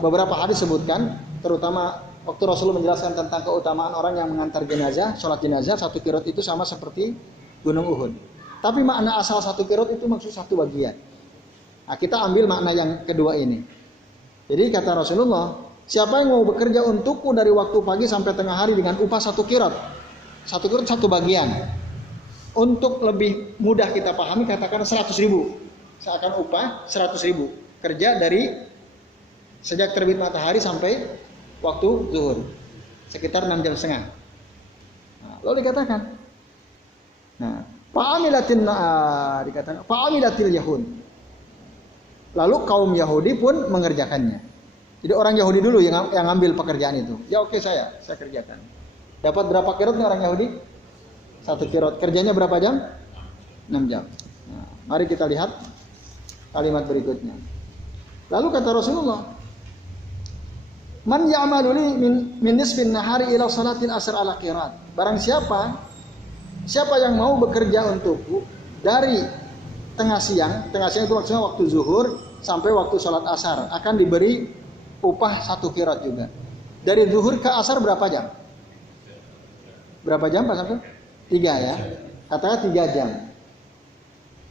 beberapa hadis sebutkan, terutama waktu Rasulullah menjelaskan tentang keutamaan orang yang mengantar jenazah, sholat jenazah, 1 kirot itu sama seperti gunung Uhud. Tapi makna asal 1 kirot itu maksud 1 bagian. Nah, kita ambil makna yang kedua ini. Jadi kata Rasulullah, siapa yang mau bekerja untukku dari waktu pagi sampai tengah hari dengan upah 1 kirot. 1 kirot 1 bagian. Untuk lebih mudah kita pahami, katakan 100.000. Seakan upah 100.000. Kerja dari sejak terbit matahari sampai waktu zuhur. Sekitar 6 jam setengah. Nah, lalu dikatakan. Nah, fa'amilatil Yahud. Lalu kaum Yahudi pun mengerjakannya. Jadi orang Yahudi dulu yang ngambil pekerjaan itu. Ya oke, saya kerjakan. Dapat berapa kirot nih orang Yahudi? 1 kirot. Kerjanya berapa jam? 6 jam. Nah, mari kita lihat kalimat berikutnya. Lalu kata Rasulullah, "Man ya'malu li min nisfin nahari ila salatil asr ala qirat." Barang siapa yang mau bekerja untukku dari tengah siang itu maksudnya waktu zuhur sampai waktu sholat asar, akan diberi upah 1 kirot juga. Dari zuhur ke asar berapa jam? Berapa jam Pak Samsul? 3 ya. Katakan 3 jam.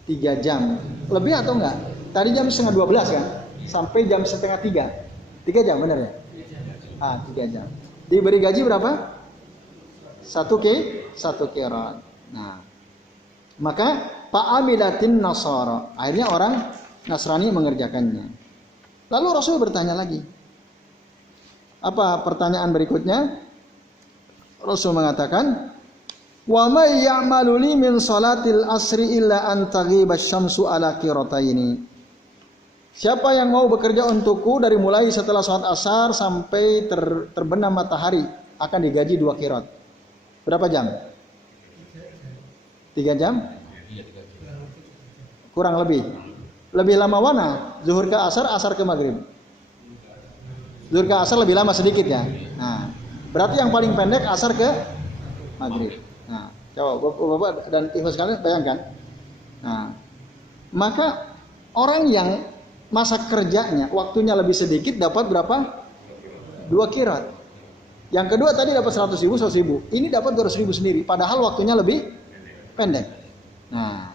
3 jam. Lebih atau enggak? Tadi jam 11:30 kan? Sampai jam 2:30. 3 jam benar ya? 3 jam. Diberi gaji berapa? 1 kirot. Nah, maka fa'amilatin nasara. Akhirnya orang Nasrani mengerjakannya. Lalu Rasul bertanya lagi. Apa pertanyaan berikutnya? Rasul mengatakan, "Wa may ya'malu li min salatil asri illa an taghiba asy-syamsu ala qirataini." Siapa yang mau bekerja untukku dari mulai setelah sholat asar sampai terbenam matahari akan digaji 2 kirot. Berapa jam? 3 jam? Kurang lebih. Lebih lama mana? Zuhur ke asar, asar ke maghrib. Zuhur ke asar lebih lama sedikit ya. Nah, berarti yang paling pendek asar ke maghrib. Nah, coba Bapak dan Ibu sekalian bayangkan. Nah, maka orang yang masa kerjanya waktunya lebih sedikit dapat berapa? 2 kirot. Yang kedua tadi dapat 100.000, 100.000. Ini dapat 200.000 sendiri. Padahal waktunya lebih pendek. Nah,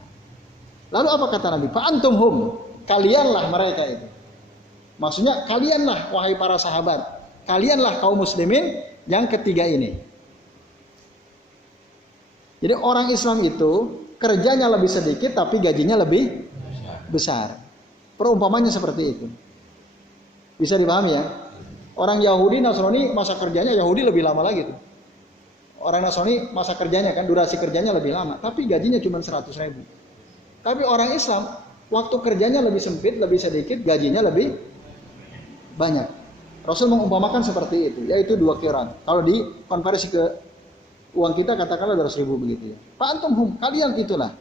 lalu apa kata Nabi? Fa'antum hum, kalianlah mereka itu. Maksudnya kalianlah wahai para sahabat, kalianlah kaum muslimin yang ketiga ini. Jadi orang Islam itu kerjanya lebih sedikit tapi gajinya lebih besar. Perumpamannya seperti itu. Bisa dipahami ya? Orang Yahudi, Nasrani masa kerjanya Yahudi lebih lama lagi tuh. Orang Nasrani masa kerjanya kan durasi kerjanya lebih lama, tapi gajinya cuma 100.000. Tapi orang Islam waktu kerjanya lebih sempit, lebih sedikit, gajinya lebih banyak. Rasul mengumpamakan seperti itu, yaitu 2 qiran. Kalau dikonversi ke uang kita katakanlah 200.000 begitu ya. Fa antum hum, kalian itulah.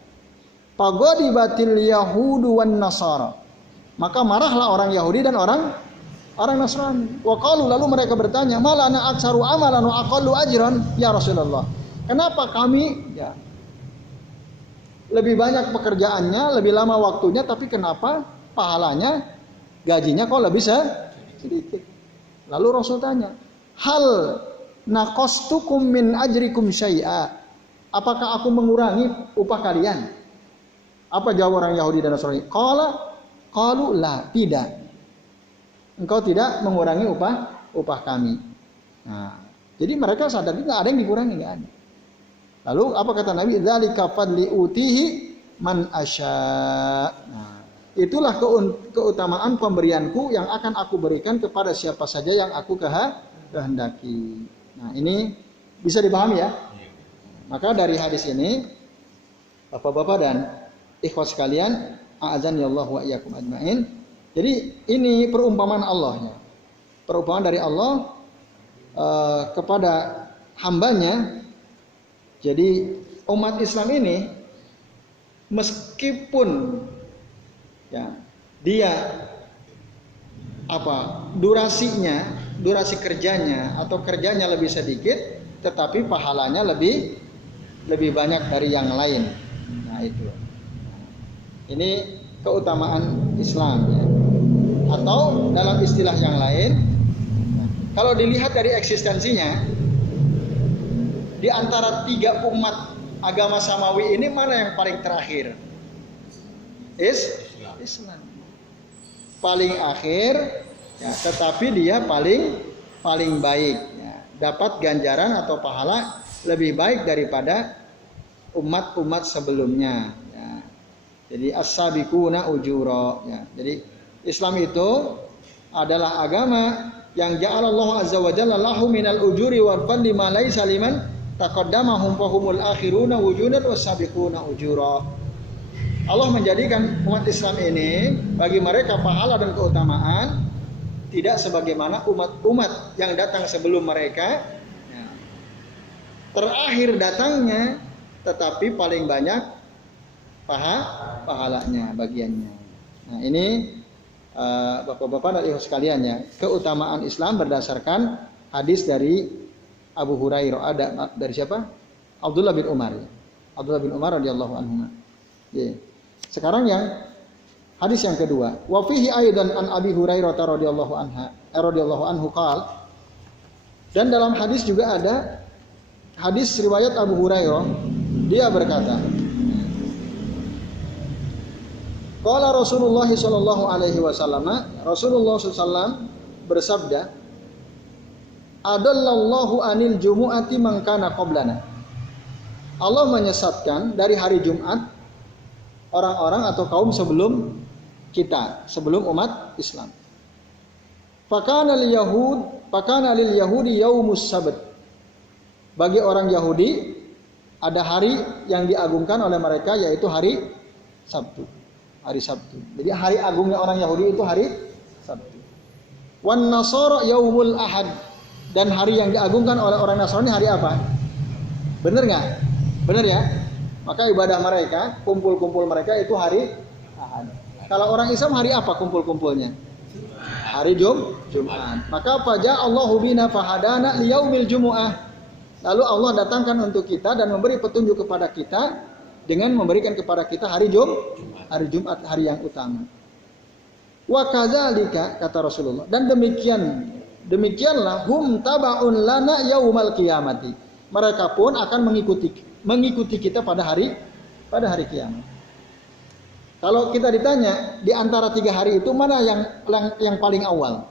Fagodibatil yahudu wan nasara. Maka marahlah orang Yahudi dan orang Nasrani. Wa qalu, lalu mereka bertanya, malana aktsaru amalan wa aqallu ajran ya Rasulullah. Kenapa kami ya lebih banyak pekerjaannya, lebih lama waktunya, tapi kenapa pahalanya, gajinya kok lebih sedikit? Lalu Rasul tanya, hal naqastukum min ajrikum syai'a? Apakah aku mengurangi upah kalian? Apa jawab orang Yahudi dan Nasrani? Qalu la, tidak. Engkau tidak mengurangi upah kami. Nah, jadi mereka sadar nggak ada yang dikurangi, nggak ada. Lalu apa kata Nabi? Dzalika fadli utihi man asya. Nah, itulah keutamaan pemberianku yang akan aku berikan kepada siapa saja yang aku kehendaki. Nah, ini bisa dipahami ya. Maka dari hadis ini, Bapak-bapak dan ikhwat sekalian, a'adzanillahu wa iyyakum ajmain. Jadi ini perumpamaan Allahnya. Perumpamaan dari Allah kepada hambanya. Jadi umat Islam ini meskipun ya dia durasi kerjanya atau kerjanya lebih sedikit, tetapi pahalanya lebih banyak dari yang lain. Nah itu. Ini keutamaan Islam ya. Atau dalam istilah yang lain, kalau dilihat dari eksistensinya, di antara 3 umat agama samawi ini mana yang paling terakhir? Islam. Paling akhir, ya, tetapi dia paling baik. Ya. Dapat ganjaran atau pahala lebih baik daripada umat-umat sebelumnya. Ya. Jadi as-sabiquna ujura. Ya. Jadi Islam itu adalah agama yang ja'alallahu azza wa jalla lahu minal ujuri wal fadli ma laisa liman taqaddamahum fahumul akhiruna wujudan was-sabiquna ujura. Allah menjadikan umat Islam ini bagi mereka pahala dan keutamaan tidak sebagaimana umat-umat yang datang sebelum mereka ya, terakhir datangnya, tetapi paling banyak pahalanya, bagiannya. Nah ini Bapak-bapak dan ibu sekalian ya, keutamaan Islam berdasarkan hadis dari Abu Hurairah. Ada dari siapa? Abdullah bin Umar. Abdullah bin Umar radhiyallahu anhu. Ya. Sekarang yang hadis yang kedua. Wa fihi aidan an Abi Hurairah radhiyallahu anhu qala. Dan dalam hadis juga ada hadis riwayat Abu Hurairah, dia berkata, qala Rasulullah sallallahu alaihi wasallam, Rasulullah sallallahu bersabda, adallallahu anil jumu'ati man kana qablana. Allah menyesatkan dari hari Jumat orang-orang atau kaum sebelum kita, sebelum umat Islam. Fakana lil yahudi yaumus sabt. Bagi orang Yahudi ada hari yang diagungkan oleh mereka, yaitu hari Sabtu. Hari Sabtu. Jadi hari agungnya orang Yahudi itu hari Sabtu. Wan nasara yaumul ahad. Dan hari yang diagungkan oleh orang Nasrani hari apa? Benar nggak? Benar ya? Maka ibadah mereka, kumpul-kumpul mereka itu hari Ahad. Kalau orang Islam hari apa kumpul-kumpulnya? Hari Jumat. Maka faja Allahu bina fahadana liyaumil jumu'ah. Lalu Allah datangkan untuk kita dan memberi petunjuk kepada kita dengan memberikan kepada kita hari Jumat, hari yang utama. Wa kadzalika, kata Rasulullah, dan demikianlah hum tabaun lana yaumal qiyamati. Mereka pun akan mengikuti kita pada hari kiamat. Kalau kita ditanya di antara 3 hari itu mana yang paling awal?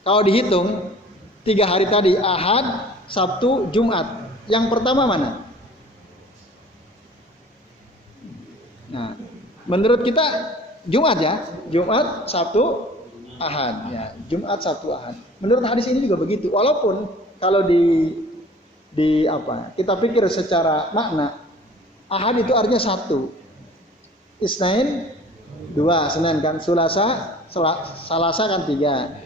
Kalau dihitung 3 hari tadi, Ahad, Sabtu, Jumat. Yang pertama mana? Nah, menurut kita Jumat ya, Jumat, Sabtu, Ahad ya, Jumat, Sabtu, Ahad. Menurut hadis ini juga begitu. Walaupun kalau di apa? Kita pikir secara makna, Ahad itu artinya satu, Isnain dua, Senin kan, Salasa kan tiga,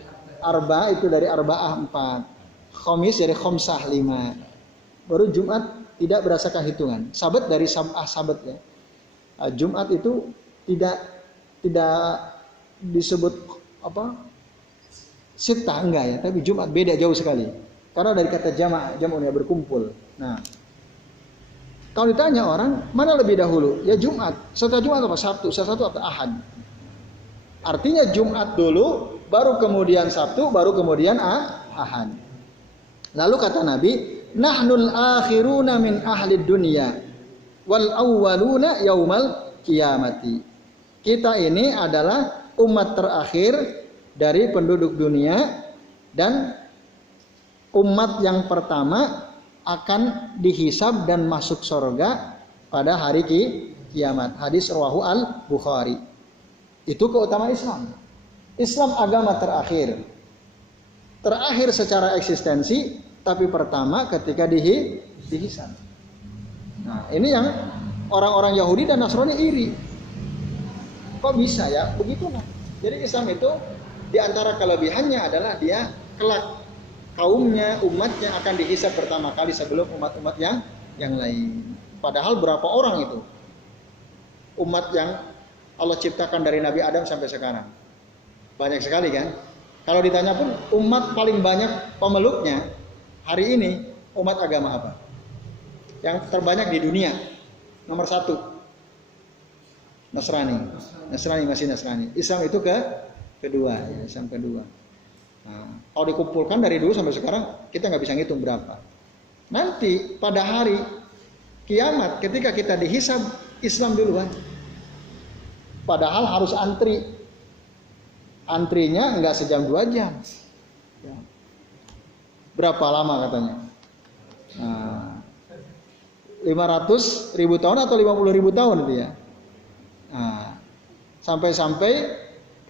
Arba itu dari Arba'ah empat, Khamis dari Khomsah lima. Baru Jumat tidak berdasarkan hitungan. Sabat dari Sab'ah sabat ya. Jumat itu tidak disebut apa? Sita enggak ya, tapi Jumat beda jauh sekali. Karena dari kata jam'un ya berkumpul. Nah, kalau ditanya orang mana lebih dahulu? Ya Jumat. Setelah Jumat apa? Sabtu. Setelah Sabtu apa? Ahad. Artinya Jumat dulu, baru kemudian Sabtu, baru kemudian Ahad. Lalu kata Nabi, nahnul akhiruna min ahli dunya wal awwaluna yaumal qiyamati. Kita ini adalah umat terakhir dari penduduk dunia dan umat yang pertama akan dihisab dan masuk surga pada hari kiamat. Hadis rawahu al-Bukhari. Itu keutamaan Islam. Islam agama terakhir. Terakhir secara eksistensi, tapi pertama ketika dihisab. Nah, ini yang orang-orang Yahudi dan Nasrani iri. Kok bisa ya? Begitulah. Jadi Islam itu di antara kelebihannya adalah dia kelak kaumnya, umatnya akan dihisab pertama kali sebelum umat-umat yang lain. Padahal berapa orang itu? Umat yang Allah ciptakan dari Nabi Adam sampai sekarang. Banyak sekali kan? Kalau ditanya pun umat paling banyak pemeluknya hari ini umat agama apa? Yang terbanyak di dunia nomor 1 Nasrani. Nasrani masih Nasrani. Islam itu kedua, ya, Islam kedua. Nah, kalau dikumpulkan dari dulu sampai sekarang kita nggak bisa ngitung berapa. Nanti pada hari kiamat ketika kita dihisab Islam duluan. Padahal harus antri. Antrinya nggak sejam 2 jam. Ya. Berapa lama katanya? Nah, 500.000 tahun atau 50.000 tahun itu ya. Nah, sampai-sampai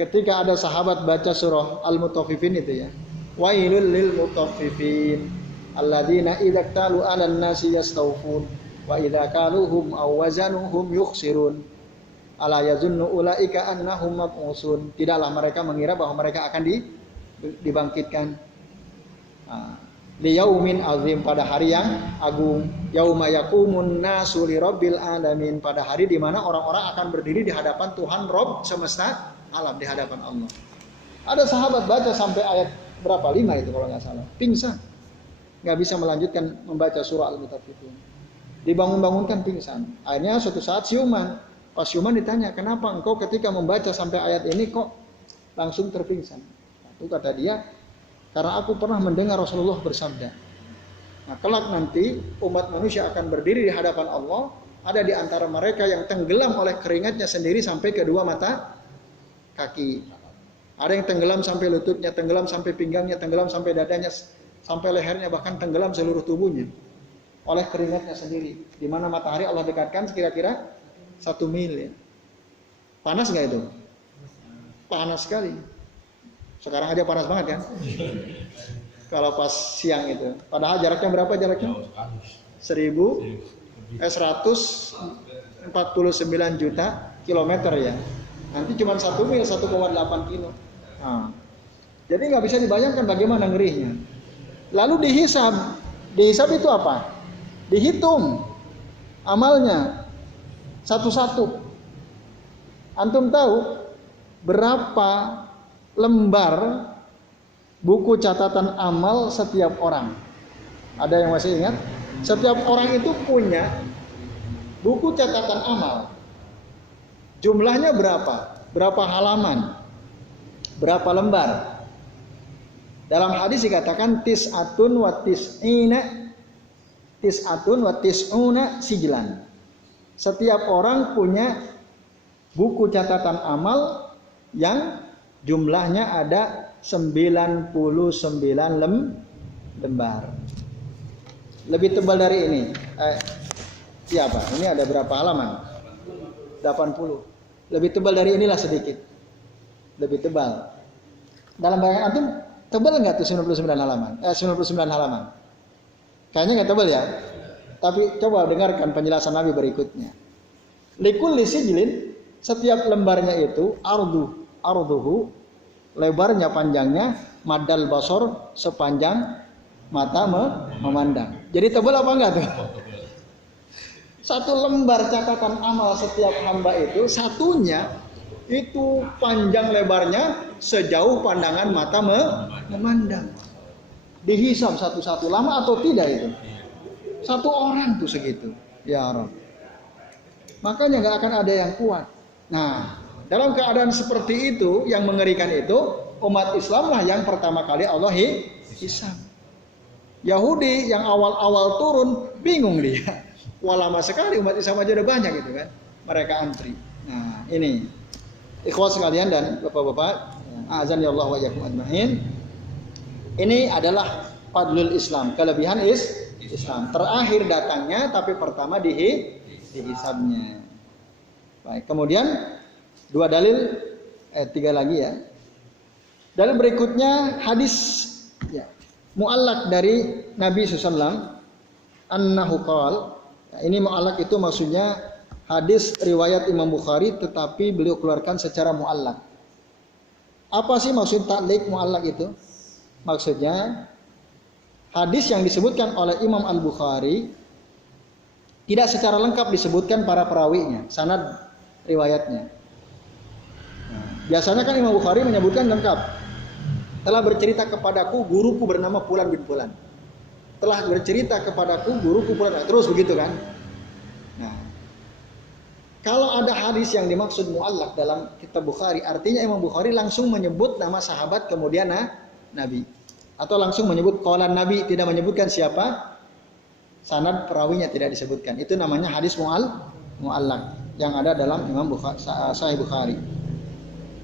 ketika ada sahabat baca surah Al-Mutaffifin itu ya. Wailul lil mutaffifin alladzina idza talu 'alan nasi yastawfun wa idza kaluhum aw wazanuhum yukhsirun. Ala yazunnu ulaika annahum mab'usun. Tidaklah mereka mengira bahwa mereka akan dibangkitkan. Li yaumin azim, pada hari yang agung. Yauma yaqumun nasu li rabbil alamin, pada hari di mana orang-orang akan berdiri di hadapan Tuhan Rabb semesta alam, di hadapan Allah. Ada sahabat baca sampai ayat berapa? 5 itu kalau nggak salah. Pingsan. Nggak bisa melanjutkan membaca surah Al-Mutaffifin. Dibangun-bangunkan pingsan. Akhirnya suatu saat siuman. Pas siuman ditanya, kenapa engkau ketika membaca sampai ayat ini kok langsung terpingsan? Itu kata dia, karena aku pernah mendengar Rasulullah bersabda. Nah, kelak nanti umat manusia akan berdiri di hadapan Allah, ada di antara mereka yang tenggelam oleh keringatnya sendiri sampai kedua mata kaki. Ada yang tenggelam sampai lututnya, tenggelam sampai pinggangnya, tenggelam sampai dadanya, sampai lehernya, bahkan tenggelam seluruh tubuhnya oleh keringatnya sendiri. Di mana matahari Allah dekatkan kira-kira 1 mil ya. Panas nggak itu? Panas sekali. Sekarang aja panas banget kan? Kalau pas siang itu. Padahal jaraknya berapa jaraknya? 149 juta kilometer ya. Nanti cuma 1 mil, 1,8 kilo. Nah, jadi nggak bisa dibayangkan bagaimana ngerinya. Lalu dihisab. Dihisab itu apa? Dihitung amalnya satu-satu. Antum tahu berapa lembar buku catatan amal setiap orang? Ada yang masih ingat? Setiap orang itu punya buku catatan amal. Jumlahnya berapa? Berapa halaman? Berapa lembar? Dalam hadis dikatakan tis'atun wa tis'una sijlan. Setiap orang punya buku catatan amal yang jumlahnya ada 99 lembar. Lebih tebal dari ini. Siapa? Ini ada berapa halaman? 80. Lebih tebal dari inilah sedikit. Lebih tebal. Dalam bayangan antum tebal nggak tuh 99 halaman? 99 halaman. Kayaknya nggak tebal ya. Tapi coba dengarkan penjelasan Nabi berikutnya. Likulli sijlin, setiap lembarnya itu arduhu, lebarnya panjangnya madal basor, sepanjang mata memandang. Jadi tebal apa enggak tuh? Satu lembar catatan amal setiap hamba itu, satunya itu panjang lebarnya sejauh pandangan mata memandang. Dihisab satu-satu, lama atau tidak itu? Satu orang tuh segitu. Ya Rabb. Makanya nggak akan ada yang kuat. Nah, dalam keadaan seperti itu, yang mengerikan itu, umat Islam lah yang pertama kali Allah hisab. Yahudi yang awal-awal turun, bingung dia. Wah lama sekali umat Islam aja udah banyak gitu kan. Mereka antri. Nah ini ikhwas sekalian dan bapak-bapak, azan ya Allah wa iyyakum ajmain. Ini adalah fadlul Islam, kelebihan Islam. Terakhir datangnya tapi pertama dihisabnya. Baik, kemudian dua dalil, tiga lagi ya. Dalil berikutnya hadis ya, mu'allaq dari Nabi SAW annahu qala. Ini mu'allaq itu maksudnya hadis riwayat Imam Bukhari tetapi beliau keluarkan secara mu'allaq. Apa sih maksud ta'liq mu'allaq itu? Maksudnya hadis yang disebutkan oleh Imam Al-Bukhari tidak secara lengkap disebutkan para perawinya, sanad riwayatnya. Nah, biasanya kan Imam Bukhari menyebutkan lengkap. Telah bercerita kepadaku guruku bernama Fulan bin Fulan. Telah bercerita kepadaku guruku Fulan. Terus begitu kan? Nah, kalau ada hadis yang dimaksud mu'allaq dalam kitab Bukhari, artinya Imam Bukhari langsung menyebut nama sahabat kemudian Nabi. Atau langsung menyebut qalan Nabi, tidak menyebutkan siapa, sanad perawinya tidak disebutkan. Itu namanya hadis mu'allaq yang ada dalam Imam Bukhari, Sahih Bukhari.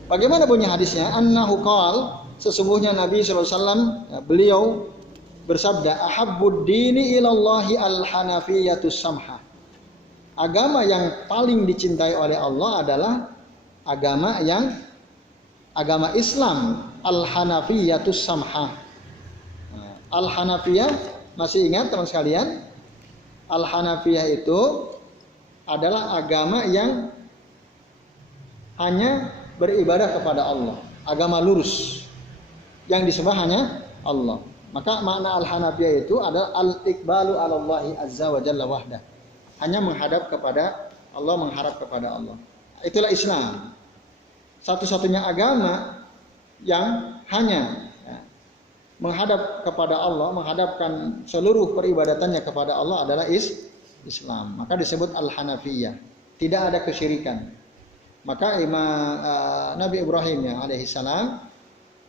Bagaimana bunyi hadisnya? Annahu qala, sesungguhnya Nabi SAW, beliau bersabda, ahabbud dini ilallahi al-hanafiyatus samha. Agama yang paling dicintai oleh Allah adalah agama Islam, al-hanafiyatus samha. Al-Hanafiyah, masih ingat teman sekalian? Al-Hanafiyah itu adalah agama yang hanya beribadah kepada Allah, agama lurus yang disembah hanya Allah. Maka makna Al-Hanafiyah itu adalah al-iqbalu 'alallahi azza wa jalla wahdah. Hanya menghadap kepada Allah, mengharap kepada Allah. Itulah Islam. Satu-satunya agama yang hanya menghadap kepada Allah, menghadapkan seluruh peribadatannya kepada Allah adalah Islam. Maka disebut Al-Hanafiyah. Tidak ada kesyirikan. Maka Nabi Ibrahim ya alaihi salam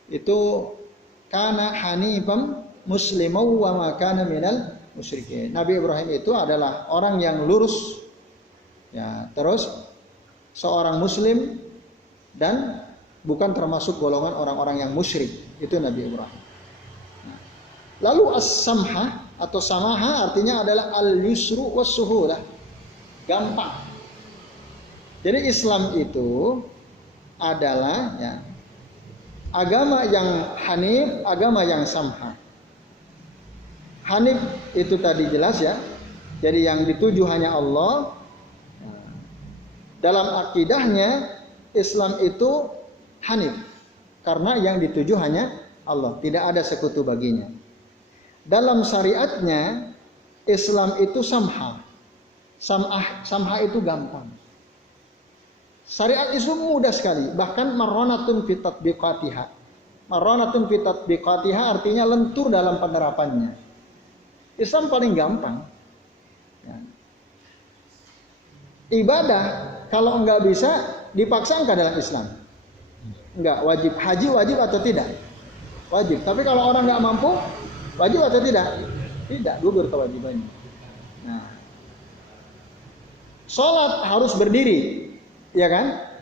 itu kana hanifan musliman wa ma kana minal musyrikin. Nabi Ibrahim itu adalah orang yang lurus ya, terus seorang muslim dan bukan termasuk golongan orang-orang yang musyrik. Itu Nabi Ibrahim. Lalu as-samha atau samaha artinya adalah al-yusru was-suhulah. Gampang. Jadi Islam itu adalah ya, agama yang hanif, agama yang samha. Hanif itu tadi jelas ya. Jadi yang dituju hanya Allah. Dalam akidahnya Islam itu hanif. Karena yang dituju hanya Allah, tidak ada sekutu baginya. Dalam syariatnya Islam itu samha. Samha itu gampang. Syariat Islam mudah sekali, bahkan marronatun fi tatbiqatiha. Marronatun fi tatbiqatiha artinya lentur dalam penerapannya. Islam paling gampang. Ya. Ibadah kalau enggak bisa dipaksa enggak dalam Islam? Enggak, wajib. Haji wajib atau tidak? Wajib. Tapi kalau orang enggak mampu, wajib atau tidak? Tidak, gugur kewajibannya. Nah, sholat harus berdiri, ya kan?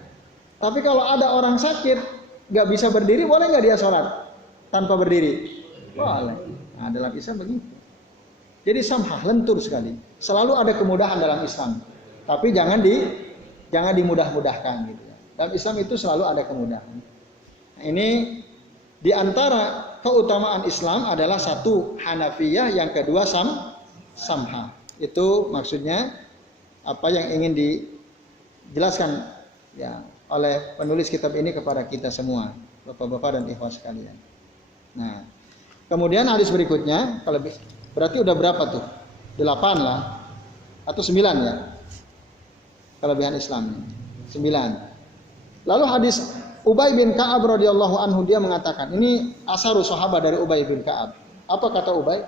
Tapi kalau ada orang sakit nggak bisa berdiri, boleh nggak dia sholat tanpa berdiri? Boleh. Nah, dalam Islam begitu. Jadi samhah, lentur sekali. Selalu ada kemudahan dalam Islam. Tapi jangan dimudah-mudahkan gitu. Dalam Islam itu selalu ada kemudahan. Nah, ini di antara keutamaan Islam adalah satu Hanafiyah, yang kedua samhah. Itu maksudnya apa yang ingin dijelaskan ya oleh penulis kitab ini kepada kita semua, Bapak-bapak dan ikhwah sekalian. Nah, kemudian hadis berikutnya, kalau berarti udah berapa tuh? 8 lah atau 9 ya? Kelebihan Islam 9. Lalu hadis Ubay bin Ka'ab radhiyallahu anhu, dia mengatakan, ini asharu sahabat dari Ubay bin Ka'ab. Apa kata Ubay?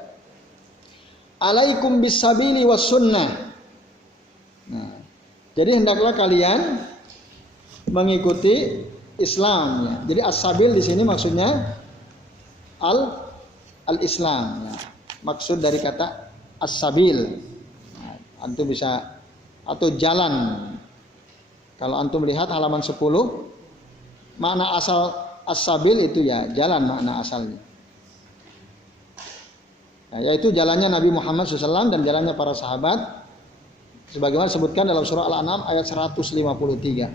Alaikum bisabili was sunnah. Nah, jadi hendaklah kalian mengikuti Islam ya. Jadi as-sabil di sini maksudnya al-Islam ya. Maksud dari kata as-sabil. Nah, antum bisa, atau jalan. Kalau antum melihat halaman 10, makna asal as-sabil itu ya jalan, makna asalnya. Nah, yaitu jalannya Nabi Muhammad SAW dan jalannya para sahabat, sebagaimana disebutkan dalam surah Al-An'am ayat 153.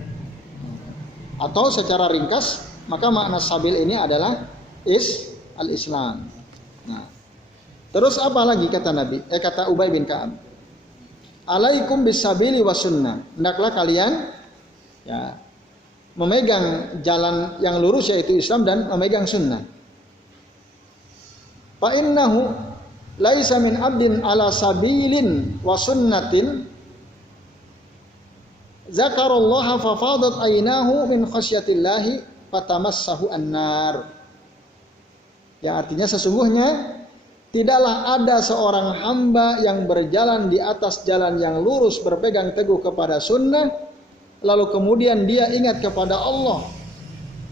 Atau secara ringkas, maka makna sabil ini adalah al-Islam. Nah, terus apa lagi kata Nabi? Kata Ubay bin Ka'ab. Alaikum bisabili was sunnah. Hendaklah kalian ya memegang jalan yang lurus, yaitu Islam, dan memegang sunnah. Fa innahu laisa min abdin ala sabilin wa sunnatin zakarallaha fa fadat aynahu min khasyatillahi fatamassahu annar. Yang artinya sesungguhnya tidaklah ada seorang hamba yang berjalan di atas jalan yang lurus, berpegang teguh kepada sunnah, lalu kemudian dia ingat kepada Allah,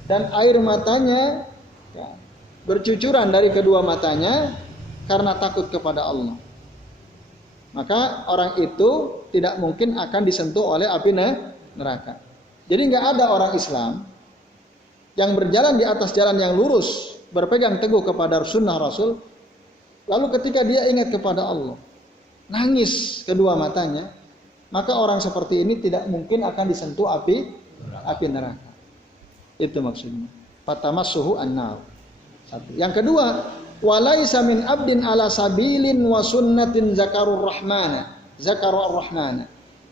dan air matanya ya, bercucuran dari kedua matanya karena takut kepada Allah. Maka orang itu tidak mungkin akan disentuh oleh api neraka. Jadi nggak ada orang Islam yang berjalan di atas jalan yang lurus, berpegang teguh kepada sunnah Rasul, lalu ketika dia ingat kepada Allah, nangis kedua matanya, maka orang seperti ini tidak mungkin akan disentuh api neraka. Itu maksudnya. Fatamassuhu annar. Satu. Yang kedua, walaisa min abdin ala sabilin wa sunnatin zakarur rahmana.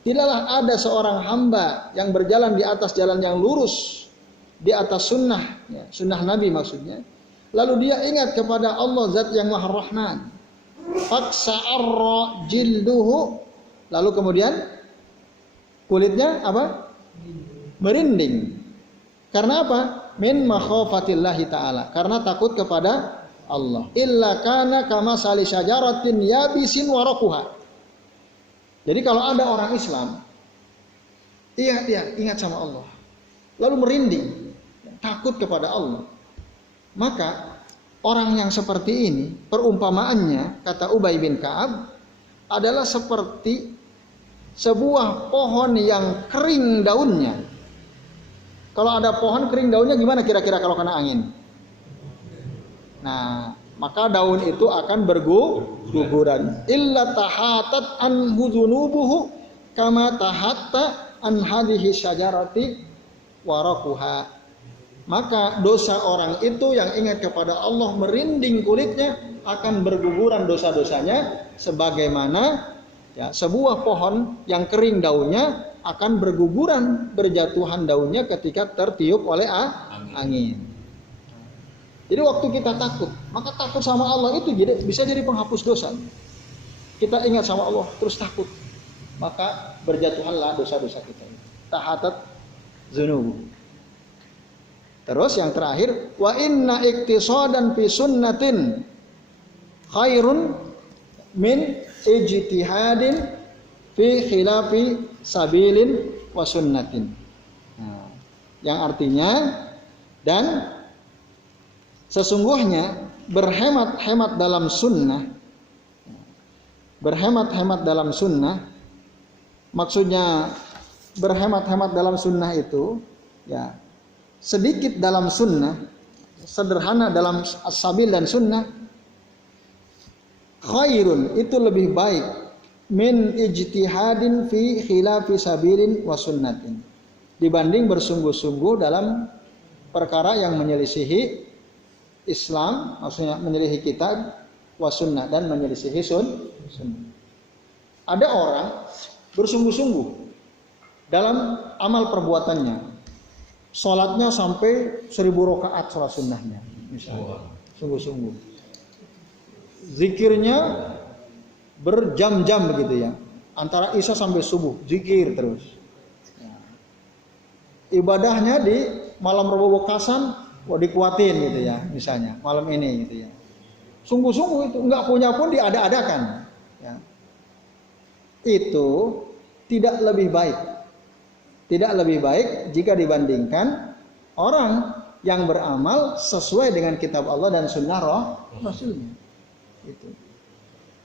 Tidaklah ada seorang hamba yang berjalan di atas jalan yang lurus, di atas sunnah, ya, sunnah Nabi maksudnya. Lalu dia ingat kepada Allah Zat yang Maha Rahman. Faksa'arra jilduhu. Lalu kemudian kulitnya apa? Merinding. Karena apa? Min makhafatillahi ta'ala. Karena takut kepada Allah. Illa kana kama sali syajaratin yabisin warakuha. Jadi kalau ada orang Islam, dia ingat sama Allah, lalu merinding, takut kepada Allah, maka orang yang seperti ini, perumpamaannya, kata Ubay bin Ka'ab, adalah seperti sebuah pohon yang kering daunnya. Kalau ada pohon kering daunnya gimana kira-kira kalau kena angin? Nah, maka daun itu akan berguguran. Illa tahatat an huzunubuhu kama tahatta an hadhihi syajarati warakuha. Maka dosa orang itu yang ingat kepada Allah, merinding kulitnya, akan berguguran dosa-dosanya, sebagaimana ya, sebuah pohon yang kering daunnya akan berguguran, berjatuhan daunnya ketika tertiup oleh angin. Jadi waktu kita takut, maka takut sama Allah itu bisa jadi penghapus dosa. Kita ingat sama Allah terus takut, maka berjatuhanlah dosa-dosa kita. Tahatat dzunub. Terus yang terakhir, wa inna iktisadan fi sunnatin khairun min ijtihadin fi khilafi sabilin wa sunnatin. Nah, yang artinya, dan sesungguhnya berhemat-hemat dalam sunnah, maksudnya berhemat-hemat dalam sunnah itu ya sedikit dalam sunnah, sederhana dalam as-sabil dan sunnah, khairun, itu lebih baik, min ijtihadin fi khilafi sabilin wa sunnatin, dibanding bersungguh-sungguh dalam perkara yang menyelisihi Islam, maksudnya menyelisihi kitab, wa sunnah, dan menyelisihi sunnah. Ada orang bersungguh-sungguh dalam amal perbuatannya, sholatnya sampai 1000 rakaat sholat sunnahnya, misalnya, sungguh-sungguh. Zikirnya berjam-jam begitu ya, antara isya sampai subuh, zikir terus. Ibadahnya di malam Rabu Wekasan, dikuatin gitu ya, misalnya malam ini gitu ya. Sungguh-sungguh itu, nggak punya pun diada-adakan. Ya. Itu tidak lebih baik jika dibandingkan orang yang beramal sesuai dengan kitab Allah dan sunnah Rasulnya. Itu.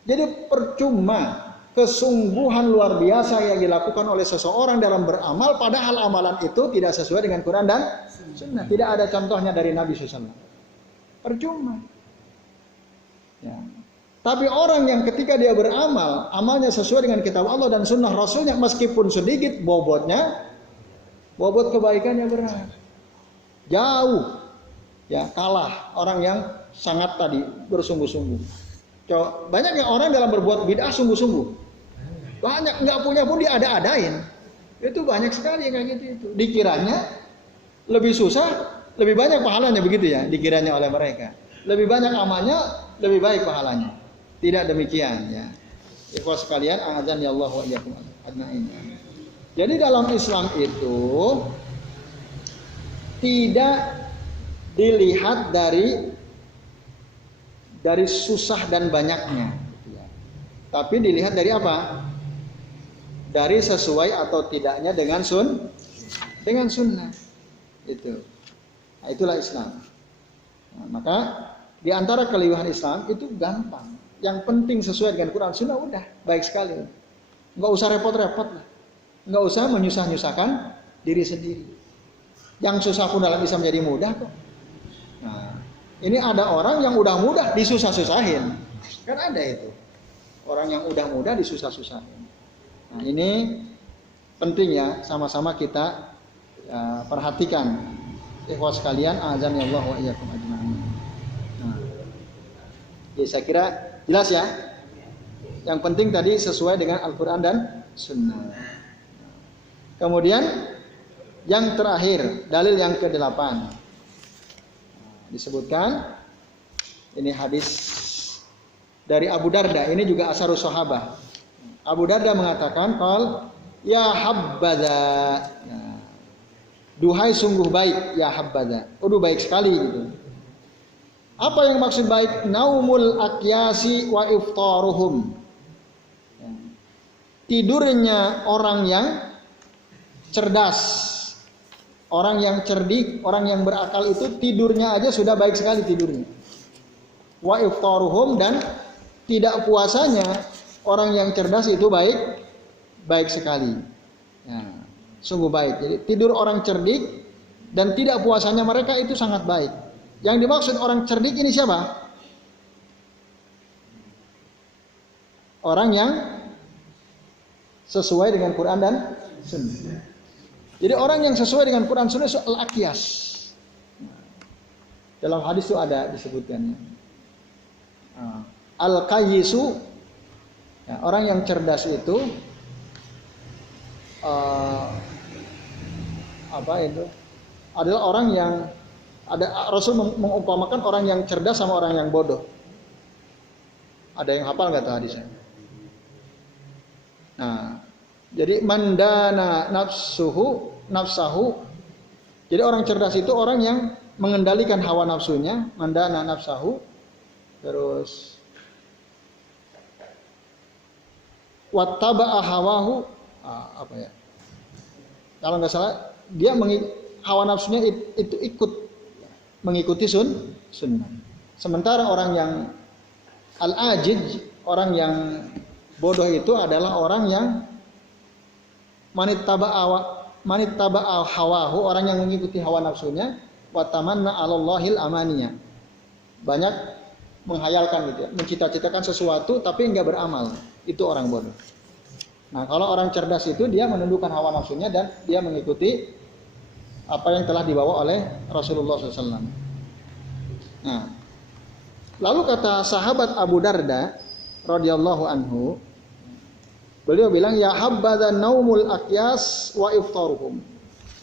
Jadi percuma kesungguhan luar biasa yang dilakukan oleh seseorang dalam beramal, padahal amalan itu tidak sesuai dengan Quran dan sunnah. Tidak ada contohnya dari Nabi SAW. Percuma. Ya. Tapi orang yang ketika dia beramal, amalnya sesuai dengan kitab Allah dan sunnah Rasulnya, meskipun sedikit bobot kebaikannya berat. Jauh ya kalah orang yang sangat tadi bersungguh-sungguh. Banyak yang orang dalam berbuat bid'ah sungguh-sungguh. Banyak, nggak punya pun diada-adain. Itu banyak sekali yang kayak gitu itu. Dikiranya lebih susah, lebih banyak pahalanya begitu ya, dikiranya oleh mereka. Lebih banyak amalnya, lebih baik pahalanya. Tidak demikian ya. Ikhwah sekalian, a'adzan ya Allah wa iyyakum ajmain. Jadi dalam Islam itu tidak dilihat dari susah dan banyaknya, tapi dilihat dari apa? Dari sesuai atau tidaknya dengan sunnah. Itu. Nah, itulah Islam. Nah, maka di antara kelimpahan Islam itu gampang. Yang penting sesuai dengan Quran Sunnah, udah baik sekali. Nggak usah repot-repot lah. Nggak usah menyusah-nyusahkan diri sendiri. Yang susah pun dalam Islam jadi mudah kok. Nah, ini ada orang yang udah mudah disusah-susahin. Kan ada itu. Orang yang udah mudah disusah-susahin. Nah, ini penting ya, sama-sama kita perhatikan. Ikhwah sekalian, azan ya Allah wa iyyakum ajmain. Nah, ya saya kira jelas ya. Yang penting tadi sesuai dengan Al-Quran dan Sunnah. Kemudian yang terakhir, dalil yang ke-8. Disebutkan ini hadis dari Abu Darda, ini juga asharus sahabah. Abu Darda mengatakan, qal ya habbaza, duhai sungguh baik, ya habbaza, udah baik sekali gitu. Apa yang maksud baik? Naumul akyasi wa iftaruhum, tidurnya orang yang cerdas, orang yang cerdik, orang yang berakal itu tidurnya aja sudah baik sekali tidurnya. Wa iftaruhum, dan tidak puasanya orang yang cerdas itu baik sekali. Ya, sungguh baik. Jadi tidur orang cerdik dan tidak puasanya mereka itu sangat baik. Yang dimaksud orang cerdik ini siapa? Orang yang sesuai dengan Quran dan Sunnah. Jadi orang yang sesuai dengan Quran Sunnah itu al-aqyas. Dalam hadis itu ada disebutkannya. Al-qayyisu, ya, orang yang cerdas itu adalah orang yang Rasul mengumpamakan orang yang cerdas sama orang yang bodoh. Ada yang hafal nggak tuh hadisnya? Nah, jadi mandana nafsahu. Jadi orang cerdas itu orang yang mengendalikan hawa nafsunya, mandana nafsahu. Terus wattaba'a hawahu, apa ya? Kalau nggak salah, dia hawa nafsunya itu ikut mengikuti sunnah. Sementara orang yang al-ajij, orang yang bodoh itu adalah orang yang manittaba'a hawahu, orang yang mengikuti hawa nafsunya, wa tamanna 'alallahil amaniyah. Banyak menghayalkan gitu ya, mencita-citakan sesuatu tapi nggak beramal, itu orang bodoh. Nah, kalau orang cerdas itu dia menundukkan hawa nafsunya dan dia mengikuti apa yang telah dibawa oleh Rasulullah SAW. Nah, lalu kata sahabat Abu Darda radhiyallahu anhu, beliau bilang, ya habbadan naumul akyas wa iftaruhum.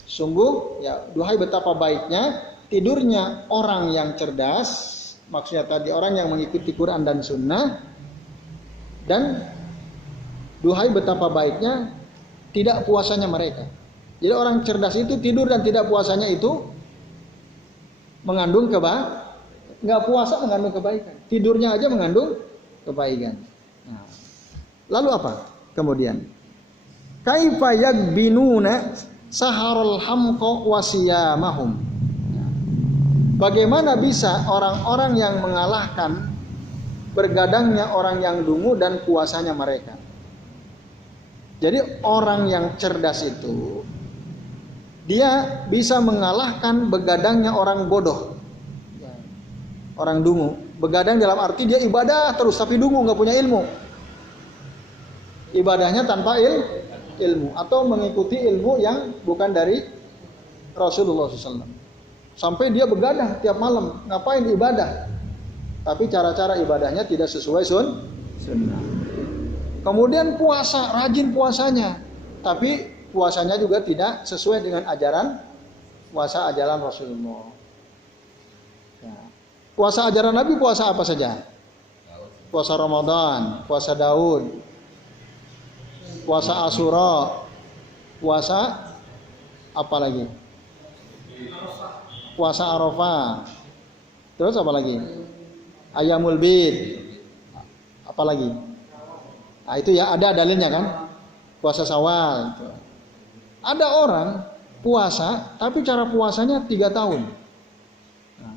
Sungguh, ya, duhai betapa baiknya tidurnya orang yang cerdas, maksudnya tadi orang yang mengikuti Quran dan Sunnah, dan duhai betapa baiknya tidak puasanya mereka. Jadi orang cerdas itu tidur dan tidak puasanya itu mengandung nggak puasa mengandung kebaikan, tidurnya aja mengandung kebaikan. Nah, lalu apa? Kemudian, kaifa yagbinuna saharul hamqa wasiyamahum. Bagaimana bisa orang-orang yang mengalahkan bergadangnya orang yang dungu dan puasanya mereka? Jadi orang yang cerdas itu dia bisa mengalahkan begadangnya orang bodoh, orang dungu. Begadang dalam arti dia ibadah terus tapi dungu, nggak punya ilmu. Ibadahnya tanpa ilmu atau mengikuti ilmu yang bukan dari Rasulullah SAW. Sampai dia begadang tiap malam, ngapain ibadah? Tapi cara-cara ibadahnya tidak sesuai sunnah. Kemudian puasa, rajin puasanya, tapi puasanya juga tidak sesuai dengan puasa ajaran Rasulullah. Ya. Puasa ajaran Nabi puasa apa saja? Puasa Ramadan, puasa Daud, puasa Asyura, puasa apa lagi? Puasa Arafah. Terus apa lagi? Ayamul Bid. Apa lagi? Nah, itu ya ada dalilnya kan? Puasa Syawal. Ada orang puasa tapi cara puasanya 3 tahun. Nah,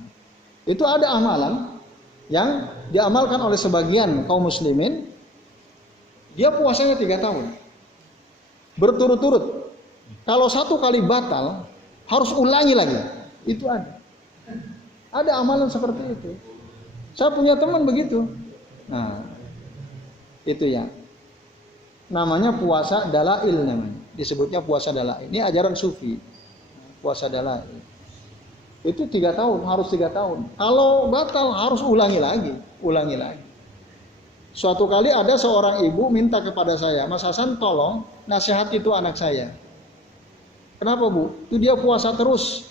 itu ada amalan yang diamalkan oleh sebagian kaum muslimin. Dia puasanya 3 tahun berturut-turut. Kalau 1 kali batal harus ulangi lagi. Itu ada. Ada amalan seperti itu. Saya punya teman begitu. Nah, itu ya. Namanya puasa dalail namanya. Disebutnya puasa dalail. Ini ajaran sufi. Puasa dalail. Itu 3 tahun, harus 3 tahun. Kalau batal harus ulangi lagi. Suatu kali ada seorang ibu minta kepada saya, Mas Hasan tolong nasihati itu anak saya. Kenapa Bu? Itu dia puasa terus.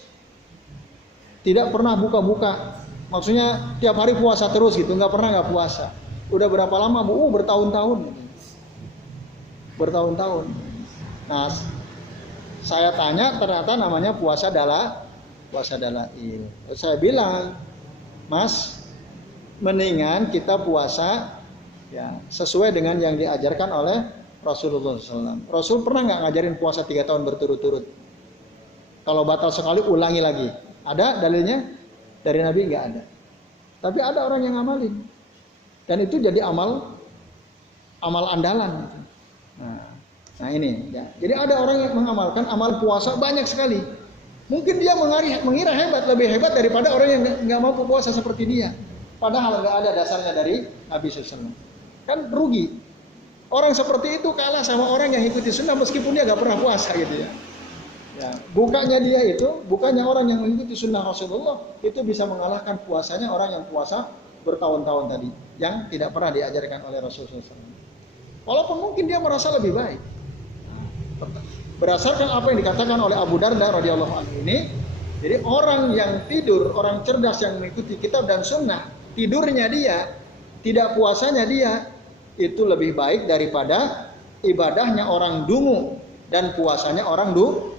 Tidak pernah buka-buka. Maksudnya tiap hari puasa terus gitu, nggak pernah nggak puasa. Udah berapa lama Bu? Bertahun-tahun. Bertahun-tahun. Nah, saya tanya ternyata namanya puasa dalail. Saya bilang, Mas, mendingan kita puasa ya sesuai dengan yang diajarkan oleh Rasulullah SAW. Rasul pernah nggak ngajarin puasa 3 tahun berturut-turut? Kalau batal sekali ulangi lagi. Ada dalilnya? Dari Nabi nggak ada. Tapi ada orang yang ngamalin. Dan itu jadi amal andalan. Nah ini ya. Jadi ada orang yang mengamalkan amal puasa banyak sekali. Mungkin dia mengira hebat, lebih hebat daripada orang yang nggak mampu puasa seperti dia. Padahal nggak ada dasarnya dari Nabi SAW. Kan rugi. Orang seperti itu kalah sama orang yang ikuti sunnah meskipun dia nggak pernah puasa gitu ya. Ya, bukannya orang yang mengikuti sunnah Rasulullah itu bisa mengalahkan puasanya orang yang puasa bertahun-tahun tadi yang tidak pernah diajarkan oleh Rasulullah SAW. Walaupun mungkin dia merasa lebih baik. Berdasarkan apa yang dikatakan oleh Abu Darda radhiyallahu anhu ini, jadi orang yang tidur, orang cerdas yang mengikuti kitab dan sunnah, tidurnya dia, tidak puasanya dia, itu lebih baik daripada ibadahnya orang dungu dan puasanya orang dungu.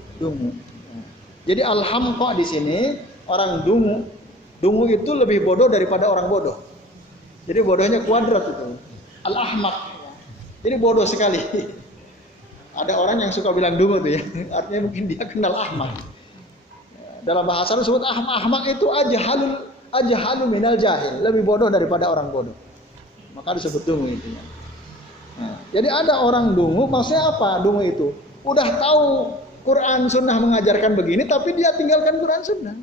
Jadi al-hamqa di sini orang dungu itu lebih bodoh daripada orang bodoh. Jadi bodohnya kuadrat itu. Al-ahmaq. Jadi bodoh sekali. Ada orang yang suka bilang dungu tuh ya. Artinya mungkin dia kenal ahmaq. Dalam bahasa disebut ahmaq itu ajhalu minal jahil, lebih bodoh daripada orang bodoh. Maka disebut dungu itu ya. Nah, jadi ada orang dungu, maksudnya apa dungu itu? Udah tahu Quran Sunnah mengajarkan begini, tapi dia tinggalkan Quran Sunnah.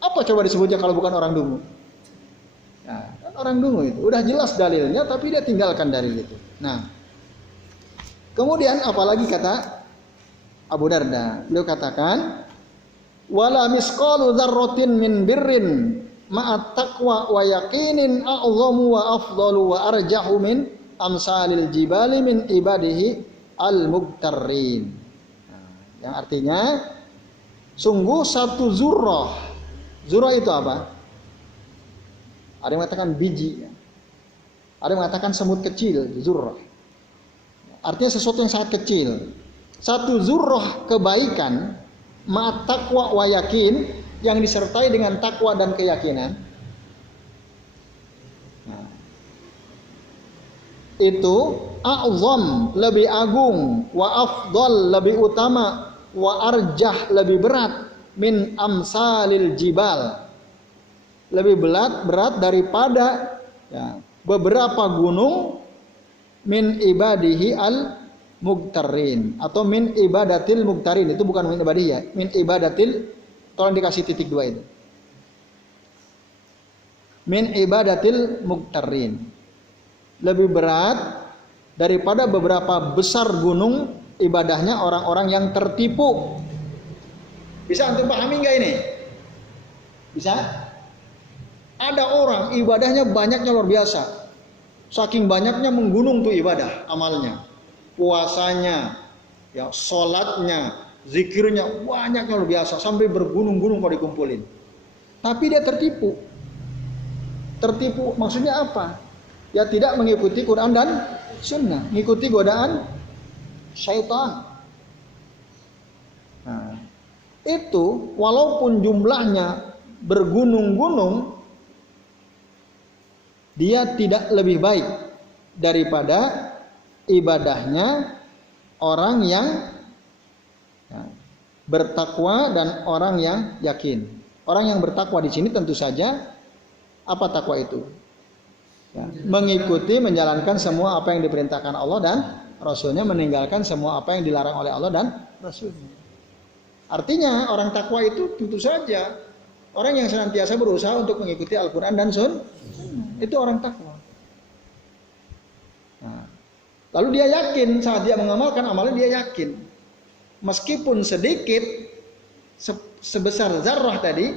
Apa coba disebutnya kalau bukan orang dungu? Nah, Kan orang dungu itu, udah jelas dalilnya tapi dia tinggalkan dalil itu. Nah, kemudian apalagi kata Abu Darda, beliau katakan, wala misqalu dzarratin min birrin ma'at taqwa wa yaqinin a'zamu wa afdalu wa arjahu min amsalil jibali min ibadihi al-mubtarrin. Nah, yang artinya sungguh satu zurrah. Zurrah itu apa? Ada yang mengatakan biji, ada yang mengatakan semut kecil, zurrah. Artinya sesuatu yang sangat kecil. Satu zurrah kebaikan ma'at taqwa wa yakin, yang disertai dengan takwa dan keyakinan. Nah, itu a'zam, lebih agung, wa afdal, lebih utama, wa arjah, lebih berat, min amsalil jibal, lebih berat daripada ya, beberapa gunung, min ibadihi al mugtarin, atau min ibadatil mugtarin. Itu bukan min ibadihi ya, min ibadatil, tolong dikasih titik 2 itu, min ibadatil mugtarin, lebih berat daripada beberapa besar gunung ibadahnya orang-orang yang tertipu. Bisa antum pahami nggak ini? Bisa? Ada orang ibadahnya banyaknya luar biasa, saking banyaknya menggunung tuh ibadah amalnya, puasanya, ya sholatnya, zikirnya banyaknya luar biasa, sampai bergunung-gunung kalau dikumpulin. Tapi dia tertipu. Tertipu maksudnya apa? Ya tidak mengikuti Quran dan Sunnah, mengikuti godaan syaitan. Nah, itu walaupun jumlahnya bergunung-gunung, dia tidak lebih baik daripada ibadahnya orang yang bertakwa dan orang yang yakin. Orang yang bertakwa di sini tentu saja, apa takwa itu? Ya, mengikuti, menjalankan semua apa yang diperintahkan Allah dan Rasulnya, meninggalkan semua apa yang dilarang oleh Allah dan Rasulnya. Artinya orang takwa itu tentu saja orang yang senantiasa berusaha untuk mengikuti Al-Quran dan Sunnah. Itu orang takwa. Nah, lalu dia yakin saat dia mengamalkan amalan, dia yakin meskipun sedikit, sebesar zarrah tadi,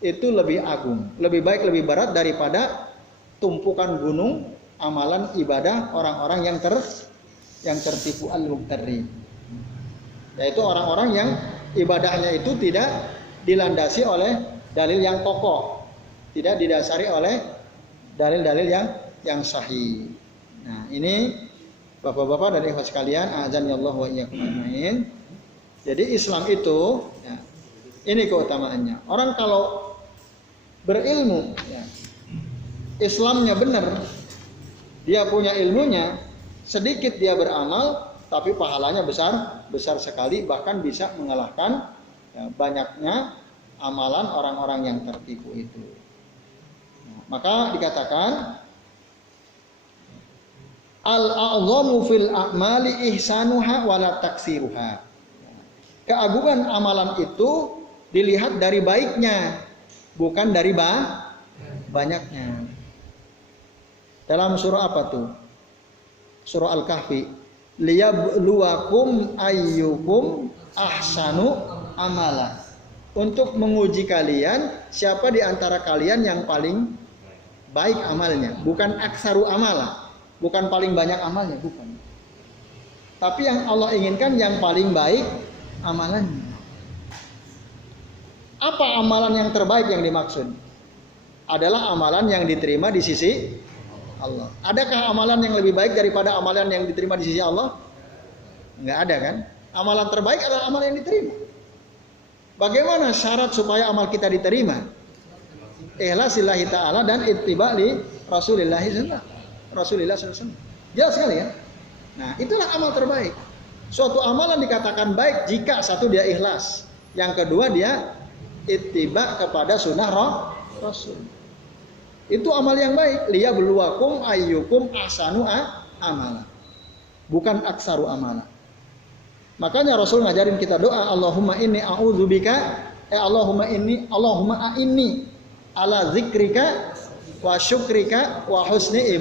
itu lebih agung, lebih baik, lebih berat daripada tumpukan gunung amalan ibadah orang-orang yang tertipu al-mubtari, yaitu orang-orang yang ibadahnya itu tidak dilandasi oleh dalil yang kokoh, tidak didasari oleh dalil-dalil yang sahih. Nah, ini Bapak-bapak dan ikhwan sekalian, a'adzanillahu wa iyyakum ajmain. Jadi Islam itu ya, ini keutamaannya. Orang kalau berilmu ya, Islamnya benar, dia punya ilmunya, sedikit dia beramal, tapi pahalanya besar sekali, bahkan bisa mengalahkan ya, banyaknya amalan orang-orang yang tertipu itu. Nah, maka dikatakan al-a'zamu fil a'mali ihsanuha wala taksiruha. Keagungan amalan itu dilihat dari baiknya, bukan dari banyaknya. Dalam surah apa tuh? Surah Al-Kahfi. Liyabluwakum ayyukum ahsanu amala. Untuk menguji kalian, siapa di antara kalian yang paling baik amalnya. Bukan aksaru amala, bukan paling banyak amalnya, bukan. Tapi yang Allah inginkan yang paling baik amalannya. Apa amalan yang terbaik yang dimaksud? Adalah amalan yang diterima di sisi Allah. Adakah amalan yang lebih baik daripada amalan yang diterima di sisi Allah? Enggak ada kan? Amalan terbaik adalah amalan yang diterima. Bagaimana syarat supaya amal kita diterima? Ikhlas lillahi ta'ala dan ittiba' li Rasulillah SAW. Jelas sekali ya? Nah, itulah amal terbaik. Suatu amalan dikatakan baik jika satu dia ikhlas, yang kedua dia ittiba' kepada sunnah Rasul. Itu amal yang baik. Liyabluwakum ayyukum ahsanu amala, bukan aksaru amala. Makanya Rasul ngajarin kita doa, Allahumma inni a'udzubika, Allahumma a'inni ala zikrika wa syukrika wa husni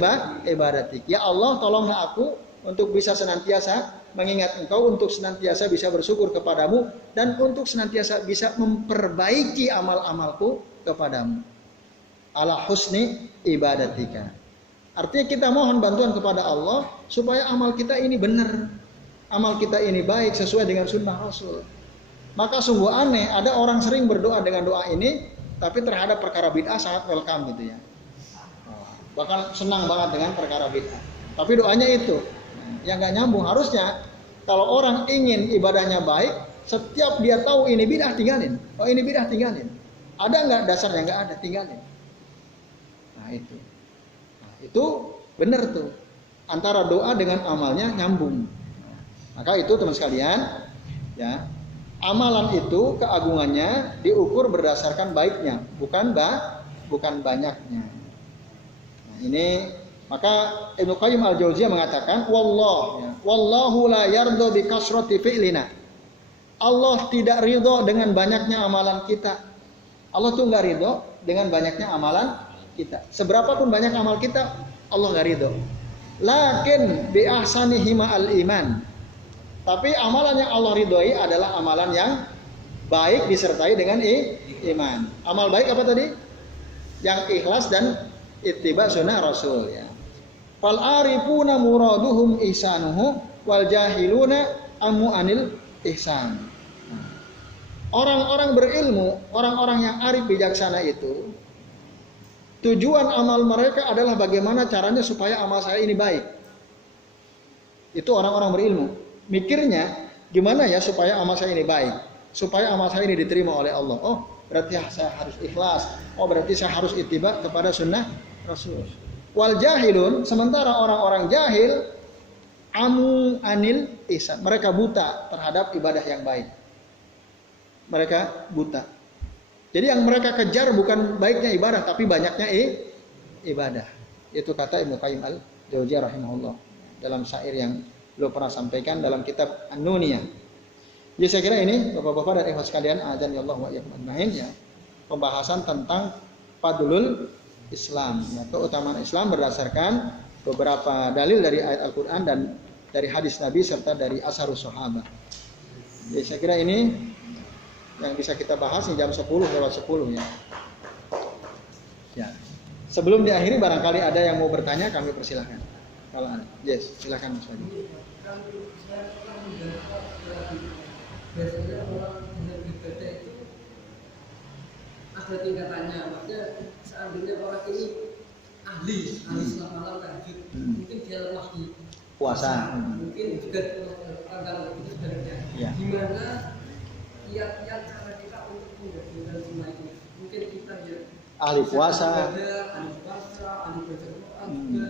ibadatik. Ya Allah, tolonglah aku untuk bisa senantiasa mengingat Engkau, untuk senantiasa bisa bersyukur kepadamu, dan untuk senantiasa bisa memperbaiki amal-amalku kepadamu. Ala husni ibadatika. Artinya kita mohon bantuan kepada Allah supaya amal kita ini benar, amal kita ini baik sesuai dengan sunnah Rasul. Maka sungguh aneh ada orang sering berdoa dengan doa ini, tapi terhadap perkara bid'ah sangat welcome gitu ya. Bahkan senang banget dengan perkara bid'ah. Tapi doanya itu yang nggak nyambung. Harusnya kalau orang ingin ibadahnya baik, setiap dia tahu ini bid'ah tinggalin. Oh ini bid'ah tinggalin. Ada nggak dasarnya? Nggak ada, tinggalin. Nah itu benar tuh. Antara doa dengan amalnya nyambung. Maka itu teman sekalian, ya, amalan itu keagungannya diukur berdasarkan baiknya, bukan banyaknya. Nah, ini maka Ibnu Qayyim al-Jauziyah mengatakan, wallahu la yardo bi kasrati fi'lina. Allah tidak ridho dengan banyaknya amalan kita. Allah tuh nggak ridho dengan banyaknya amalan kita. Seberapapun banyak amal kita, Allah nggak ridho. Lakin bi ahsanihi ma'al iman. Tapi amalan yang Allah ridhoi adalah amalan yang baik disertai dengan iman. Amal baik apa tadi? Yang ikhlas dan ittiba sunnah Rasul ya. Fal arifuna muraduhum ihsanuhu wal jahiluna amu anil ihsan. Orang-orang berilmu, orang-orang yang arif bijaksana itu, tujuan amal mereka adalah bagaimana caranya supaya amal saya ini baik. Itu orang-orang berilmu. Mikirnya gimana ya supaya amal saya ini baik, supaya amal saya ini diterima oleh Allah. Oh berarti saya harus ikhlas. Oh berarti saya harus ittiba kepada sunnah Rasul. Wal jahilun, sementara orang-orang jahil amu anil ihsan, mereka buta terhadap ibadah yang baik. Mereka buta. Jadi yang mereka kejar bukan baiknya ibadah, tapi banyaknya ibadah. Itu kata Ibnu Qayyim al-Jauziyah rahimahullah dalam syair yang beliau pernah sampaikan dalam kitab An-Nuniyah. Jadi saya kira ini Bapak-bapak dan ikhwan sekalian, azan ya Allah wa iyyakum ajmain ya, pembahasan tentang fadlul Islam, ya, keutamaan Islam berdasarkan beberapa dalil dari ayat Al-Qur'an dan dari hadis Nabi serta dari asharus sahabat. Jadi saya kira ini yang bisa kita bahas di jam 10 lewat 10 ya. Ya. Sebelum diakhiri barangkali ada yang mau bertanya, kami persilahkan. Kalau ada, yes, silakan Mas Fadi. Biasanya orang yang beribadah itu ada tingkatannya. Maksudnya seandainya orang ini ahli sholat malam tahajud, mungkin dia lemah di puasa, mungkin juga kalau itu sebenarnya. Ya. Gimana kiat-kiat cara kita untuk menggabungkan semua ini? Mungkin kita ya ahli puasa, ahli baca Quran juga.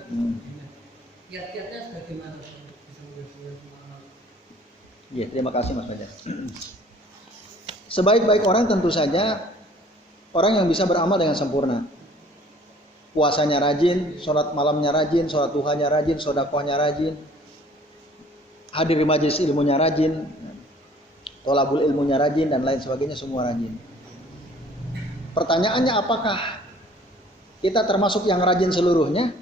Kiat-kiatnya bagaimana bisa menggabungkan semua amal? Ya, terima kasih Mas Fajar. Sebaik-baik orang tentu saja orang yang bisa beramal dengan sempurna. Puasanya rajin, sholat malamnya rajin, sholat duhanya rajin, sedekahnya rajin, hadir di majelis ilmunya rajin, tolabul ilmunya rajin dan lain sebagainya, semua rajin. Pertanyaannya, apakah kita termasuk yang rajin seluruhnya?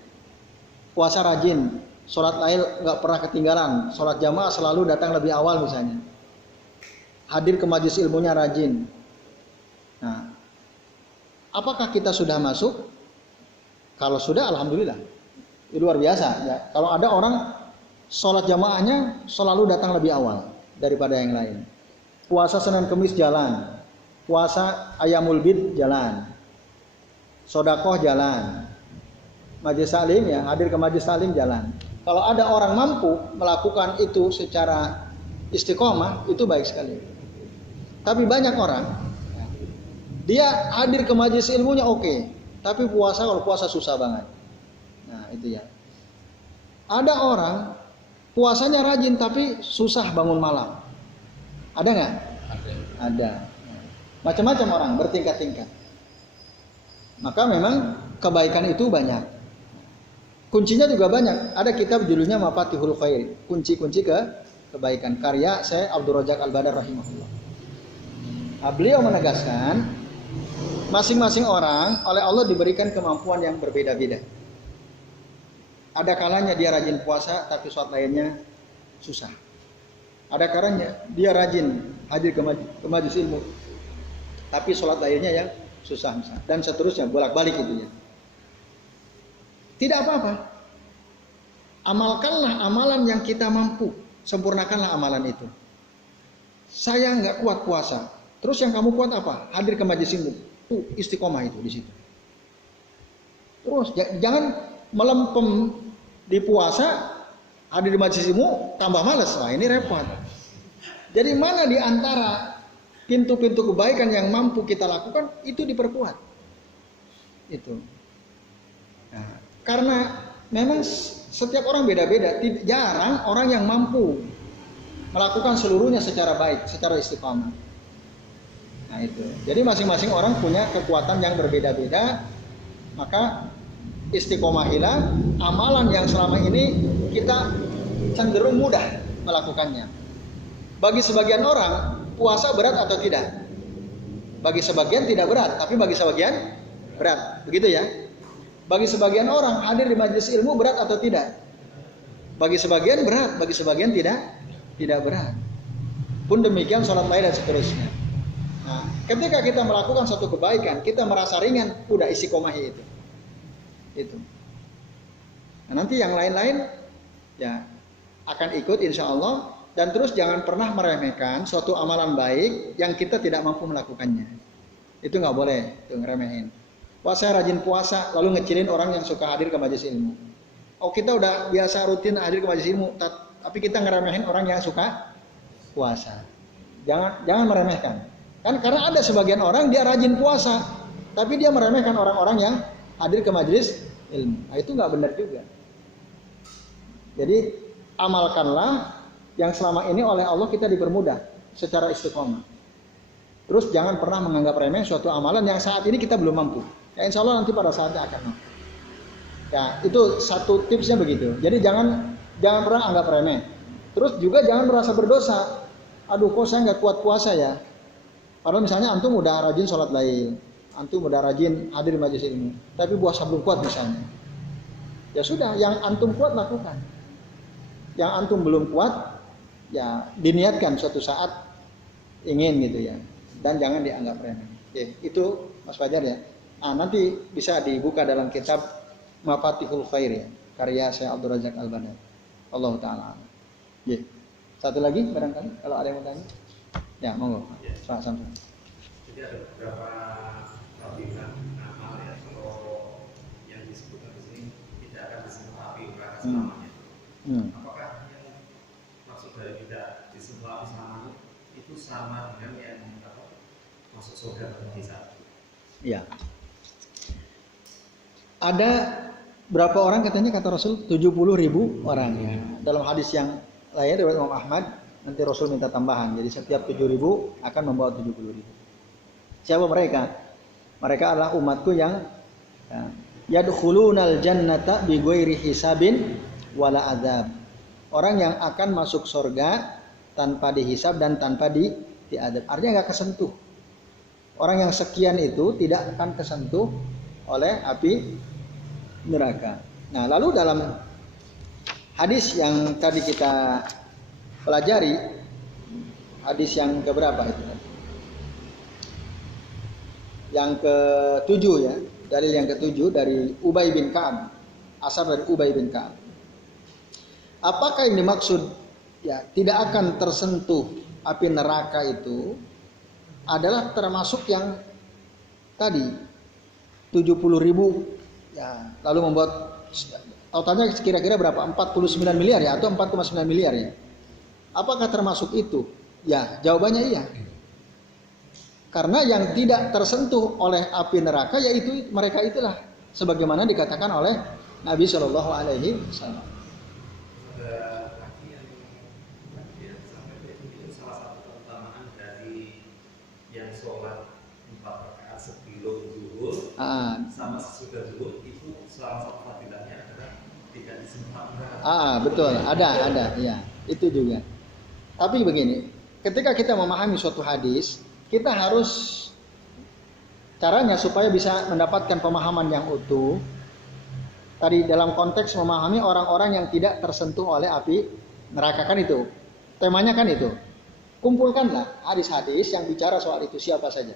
Puasa rajin, sholat lail nggak pernah ketinggalan, sholat jamaah selalu datang lebih awal misalnya, hadir ke majelis ilmunya rajin. Nah, apakah kita sudah masuk? Kalau sudah, alhamdulillah, itu luar biasa. Ya. Kalau ada orang sholat jamaahnya selalu datang lebih awal daripada yang lain. Puasa Senin Kemis jalan, puasa Ayamul Bid jalan, sedekah jalan, majelis taklim ya, hadir ke majelis taklim jalan. Kalau ada orang mampu melakukan itu secara istiqomah, itu baik sekali. Tapi banyak orang, dia hadir ke majelis ilmunya oke, tapi puasa, kalau puasa susah banget. Nah itu ya. Ada orang puasanya rajin tapi susah bangun malam. Ada nggak? Ada. Macam-macam orang, bertingkat-tingkat. Maka memang kebaikan itu banyak. Kuncinya juga banyak. Ada kitab judulnya Mafatihul Khair, kunci-kunci kebaikan, karya Syekh Abdul Razak Al-Badar rahimahullah. Nah, beliau menegaskan masing-masing orang oleh Allah diberikan kemampuan yang berbeda-beda. Ada kalanya dia rajin puasa tapi sholat lainnya susah. Ada kalanya dia rajin hadir ke majelis ilmu tapi sholat lainnya yang susah misalnya. Dan seterusnya bolak-balik itu ya. Tidak apa-apa. Amalkanlah amalan yang kita mampu. Sempurnakanlah amalan itu. Saya nggak kuat puasa. Terus yang kamu kuat apa? Hadir ke majelis ilmu. Tuh istiqomah itu di situ. Terus jangan melempem di puasa, hadir di majelis ilmu, tambah males. Nah ini repot. Jadi mana di antara pintu-pintu kebaikan yang mampu kita lakukan itu diperkuat. Itu. Nah, karena memang setiap orang beda-beda. Jarang orang yang mampu melakukan seluruhnya secara baik, secara istiqamah. Nah itu. Jadi masing-masing orang punya kekuatan yang berbeda-beda. Maka istiqomahilah amalan yang selama ini kita cenderung mudah melakukannya. Bagi sebagian orang puasa berat atau tidak? Bagi sebagian tidak berat, tapi bagi sebagian berat. Begitu ya? Bagi sebagian orang hadir di majelis ilmu berat atau tidak? Bagi sebagian berat, bagi sebagian tidak berat. Pun demikian sholat lain dan seterusnya. Nah, ketika kita melakukan suatu kebaikan, kita merasa ringan, udah istiqomahi itu. Itu. Nah, nanti yang lain-lain ya akan ikut insya Allah. Dan terus jangan pernah meremehkan suatu amalan baik yang kita tidak mampu melakukannya. Itu nggak boleh, itu ngeremehin. Wah saya rajin puasa, lalu ngecilin orang yang suka hadir ke majelis ilmu. Oh kita udah biasa rutin hadir ke majelis ilmu, tapi kita ngeremehin orang yang suka puasa. Jangan meremehkan. Kan karena ada sebagian orang dia rajin puasa, tapi dia meremehkan orang-orang yang hadir ke majelis ilmu. Nah, itu nggak benar juga. Jadi amalkanlah yang selama ini oleh Allah kita dipermudah secara istiqomah. Terus jangan pernah menganggap remeh suatu amalan yang saat ini kita belum mampu. Ya insya Allah nanti pada saatnya akan mampu. Ya itu satu tipsnya begitu. Jadi jangan pernah anggap remeh. Terus juga jangan merasa berdosa. Aduh kok saya nggak kuat puasa ya. Padahal misalnya antum udah rajin sholat lain, antum udah rajin hadir di majelis ilmu, tapi puasa belum kuat misalnya. Ya sudah, yang antum kuat lakukan. Yang antum belum kuat ya diniatkan suatu saat ingin gitu ya, dan jangan dianggap remeh. Oke, itu Mas Fajar ya. Nah, nanti bisa dibuka dalam kitab Mafatihul Khair ya, karya Syekh Abdul Razak Al-Badar. Allah taala. Ya. Satu lagi barangkali kalau ada yang mau tanya. Ya, monggo. Sama-sama. Jadi ada beberapa tabungan amal ya, kalau yang disebutkan di sini tidak akan disentuh api neraka selamanya. Apakah yang maksud dari tidak disentuh api selamanya itu sama dengan yang masuk surga atau hisab? Iya. Ada berapa orang katanya kata Rasul 70.000 orang ya. Dalam hadis yang lain riwayat Imam Ahmad, nanti Rasul minta tambahan. Jadi setiap 7.000 akan membawa 70.000. Siapa mereka? Mereka adalah umatku yang yadkhulunal jannata bighairi hisabin wala adzab. Orang yang akan masuk surga tanpa dihisab dan tanpa diadab. Artinya enggak kesentuh. Orang yang sekian itu tidak akan kesentuh oleh api neraka. Nah, lalu dalam hadis yang tadi kita pelajari, hadis yang keberapa itu? Yang ke-7 ya, dalil yang ke-7 dari Ubay bin Ka'ab, asar dari Ubay bin Ka'ab. Apakah yang dimaksud ya tidak akan tersentuh api neraka itu adalah termasuk yang tadi 70.000 ya, lalu membuat totalnya kira-kira berapa? 49 miliar ya atau 4,9 miliar ya. Apakah termasuk itu? Ya, jawabannya iya. Karena yang tidak tersentuh oleh api neraka yaitu mereka itulah sebagaimana dikatakan oleh Nabi Shallallahu alaihi wasallam. Ada lagi yang sampai itu salah satu keutamaan dari yang sholat 4 rakaat sebelum zuhur sama sesudah zuhur itu salah satu fadilahnya adalah tidak disentuh neraka. Betul, ada ya. Itu juga. Tapi begini, ketika kita memahami suatu hadis, kita harus Caranya supaya bisa mendapatkan pemahaman yang utuh. Tadi dalam konteks memahami orang-orang yang tidak tersentuh oleh api neraka kan itu. Temanya kan itu. Kumpulkanlah hadis-hadis yang bicara soal itu siapa saja.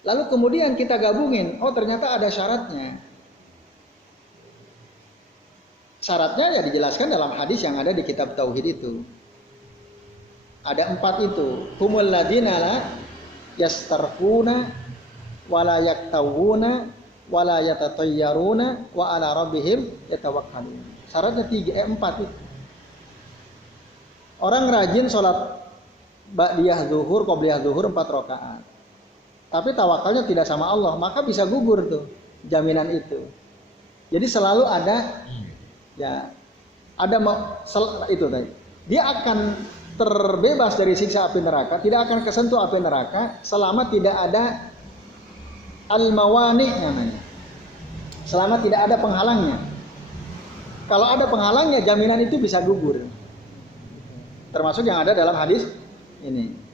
Lalu kemudian kita gabungin, oh ternyata ada syaratnya. Syaratnya ya dijelaskan dalam hadis yang ada di kitab Tauhid itu. Ada 4 itu. Humul ladina la yastarquna wala yaktawuna wala yatatayyaruna wa ala rabbihim yatawakkalun. Syaratnya 4 itu. Orang rajin sholat ba'diyah zuhur, qobliyah zuhur 4 rakaat. Tapi tawakalnya tidak sama Allah, maka bisa gugur tuh jaminan itu. Jadi selalu ada ya ada itu tadi. Dia akan terbebas dari siksa api neraka, tidak akan kesentuh api neraka selama tidak ada al-mawani namanya. Selama tidak ada penghalangnya. Kalau ada penghalangnya, jaminan itu bisa gugur. Termasuk yang ada dalam hadis ini.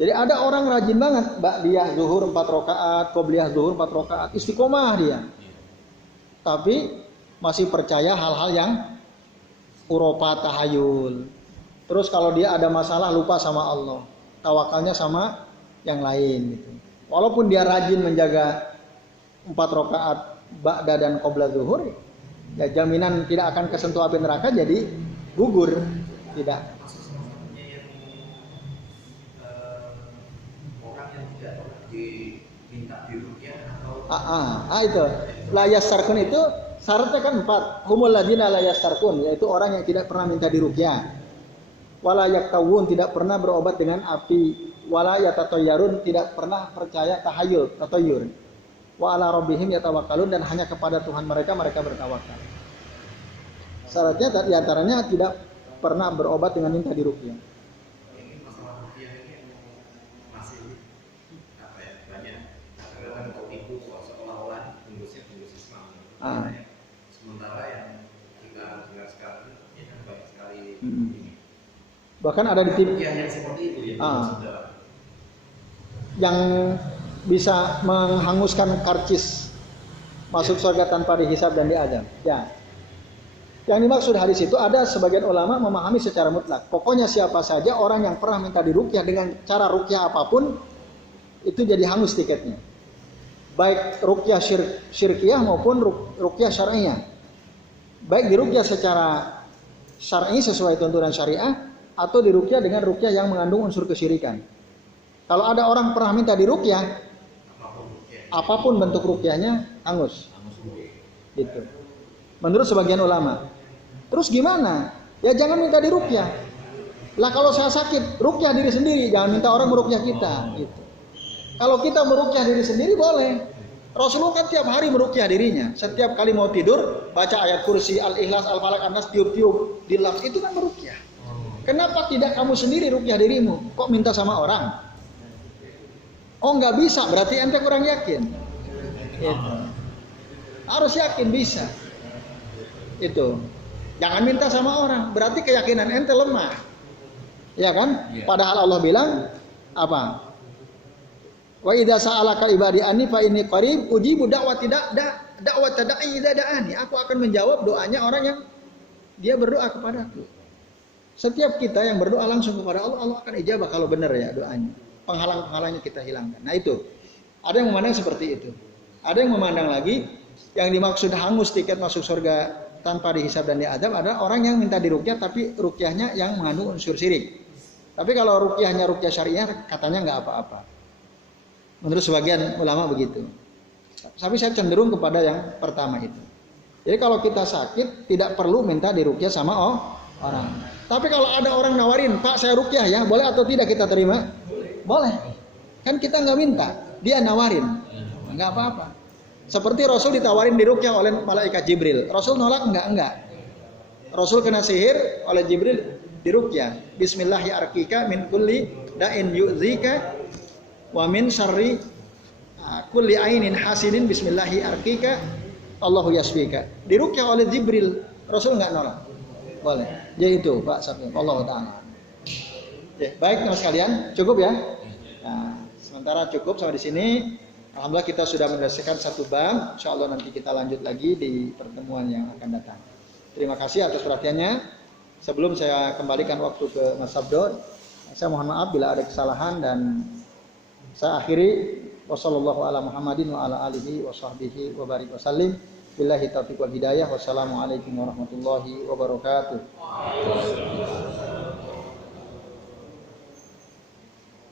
Jadi ada orang rajin banget, ba'diyah zuhur 4 rakaat, qobliyah zuhur 4 rakaat, istiqomah dia. Tapi masih percaya hal-hal yang uropa tahayul. Terus kalau dia ada masalah lupa sama Allah, tawakalnya sama yang lain gitu. Walaupun dia rajin menjaga 4 rakaat ba'da dan qobla zuhur, ya jaminan tidak akan kesentuh api neraka jadi gugur, tidak. Itu layas sarkun itu syaratnya kan 4. Humul ladina layas sarkun, yaitu orang yang tidak pernah minta diruqyah. Wala yaktawun, tidak pernah berobat dengan api. Wala yatatayyarun, tidak pernah percaya tahayul, tatayyur. Wa ala rabbihim yatawakkalun, dan hanya kepada Tuhan mereka bertawakal. Syaratnya diantaranya tidak pernah berobat dengan minta diruqyah. Sementara yang kita dengar sekarang ini kan banyak sekali bahkan ada di TV yang seperti itu ya, yang bisa menghanguskan karcis masuk surga tanpa dihisab dan diazab. Ya, yang dimaksud hadis itu ada sebagian ulama memahami secara mutlak. Pokoknya siapa saja orang yang pernah minta diruqyah dengan cara ruqyah apapun itu jadi hangus tiketnya. Baik ruqyah syirkiyah maupun ruqyah syar'iyah. Baik diruqyah secara syar'i sesuai tuntunan syariah atau diruqyah dengan ruqyah yang mengandung unsur kesyirikan. Kalau ada orang pernah minta diruqyah, apapun bentuk ruqyahnya hangus. Gitu. Menurut sebagian ulama. Terus gimana? Ya jangan minta diruqyah. Lah kalau saya sakit, ruqyah diri sendiri, jangan minta orang meruqyah kita, gitu. Kalau kita meruqyah diri sendiri boleh. Rasulullah kan tiap hari meruqyah dirinya. Setiap kali mau tidur, baca ayat kursi, al-ikhlas, al-falaq, an-nas, tiup-tiup, dilaf, itu kan meruqyah. Kenapa tidak kamu sendiri ruqyah dirimu? Kok minta sama orang? Oh nggak bisa, berarti ente kurang yakin. Itu. Harus yakin bisa. Itu. Jangan minta sama orang, berarti keyakinan ente lemah. Ya kan? Padahal Allah bilang apa? Wa idza sa'alaka ibadi anni fa inni qarib ujibu da'wati da'wat da'i idza da'ani. Aku akan menjawab doanya orang yang dia berdoa kepadaku. Setiap kita yang berdoa langsung kepada Allah, Allah akan ijabah kalau benar ya doanya. Penghalang-penghalangnya kita hilangkan. Nah itu. Ada yang memandang seperti itu. Ada yang memandang lagi yang dimaksud hangus tiket masuk surga tanpa dihisab dan diazab adalah orang yang minta diruqyah tapi ruqyahnya yang mengandung unsur syirik. Tapi kalau ruqyahnya ruqyah syariah katanya nggak apa-apa. Menurut sebagian ulama begitu. Tapi saya cenderung kepada yang pertama itu. Jadi kalau kita sakit tidak perlu minta diruqyah sama orang. Tapi kalau ada orang nawarin, Pak saya ruqyah ya, boleh atau tidak kita terima? Boleh. Kan kita nggak minta, dia nawarin, nggak apa-apa. Seperti Rasul ditawarin diruqyah oleh malaikat Jibril. Rasul nolak enggak. Rasul kena sihir oleh Jibril diruqyah. Bismillahirrahmanirrahim min kulli da'in yu'dzika wa min syarri kulli ainin hasidin bismillahirrahmanirrahim Allahu yasfika. Diruqyah oleh Jibril. Rasul enggak nolak. Boleh. Ya itu Pak Sabtu. Allah taala. Ya, baik teman sekalian, cukup ya. Nah, Sementara cukup sampai di sini. Alhamdulillah kita sudah menyelesaikan satu bab. Insyaallah nanti kita lanjut lagi di pertemuan yang akan datang. Terima kasih atas perhatiannya. Sebelum saya kembalikan waktu ke Mas Abdul, saya mohon maaf bila ada kesalahan dan saya akhiri. Wassallallahu ala Muhammadin wa ala alihi wa sahbihi wa barik wasallim. Billahi taufiq wal hidayah. Wassalamualaikum warahmatullahi wabarakatuh.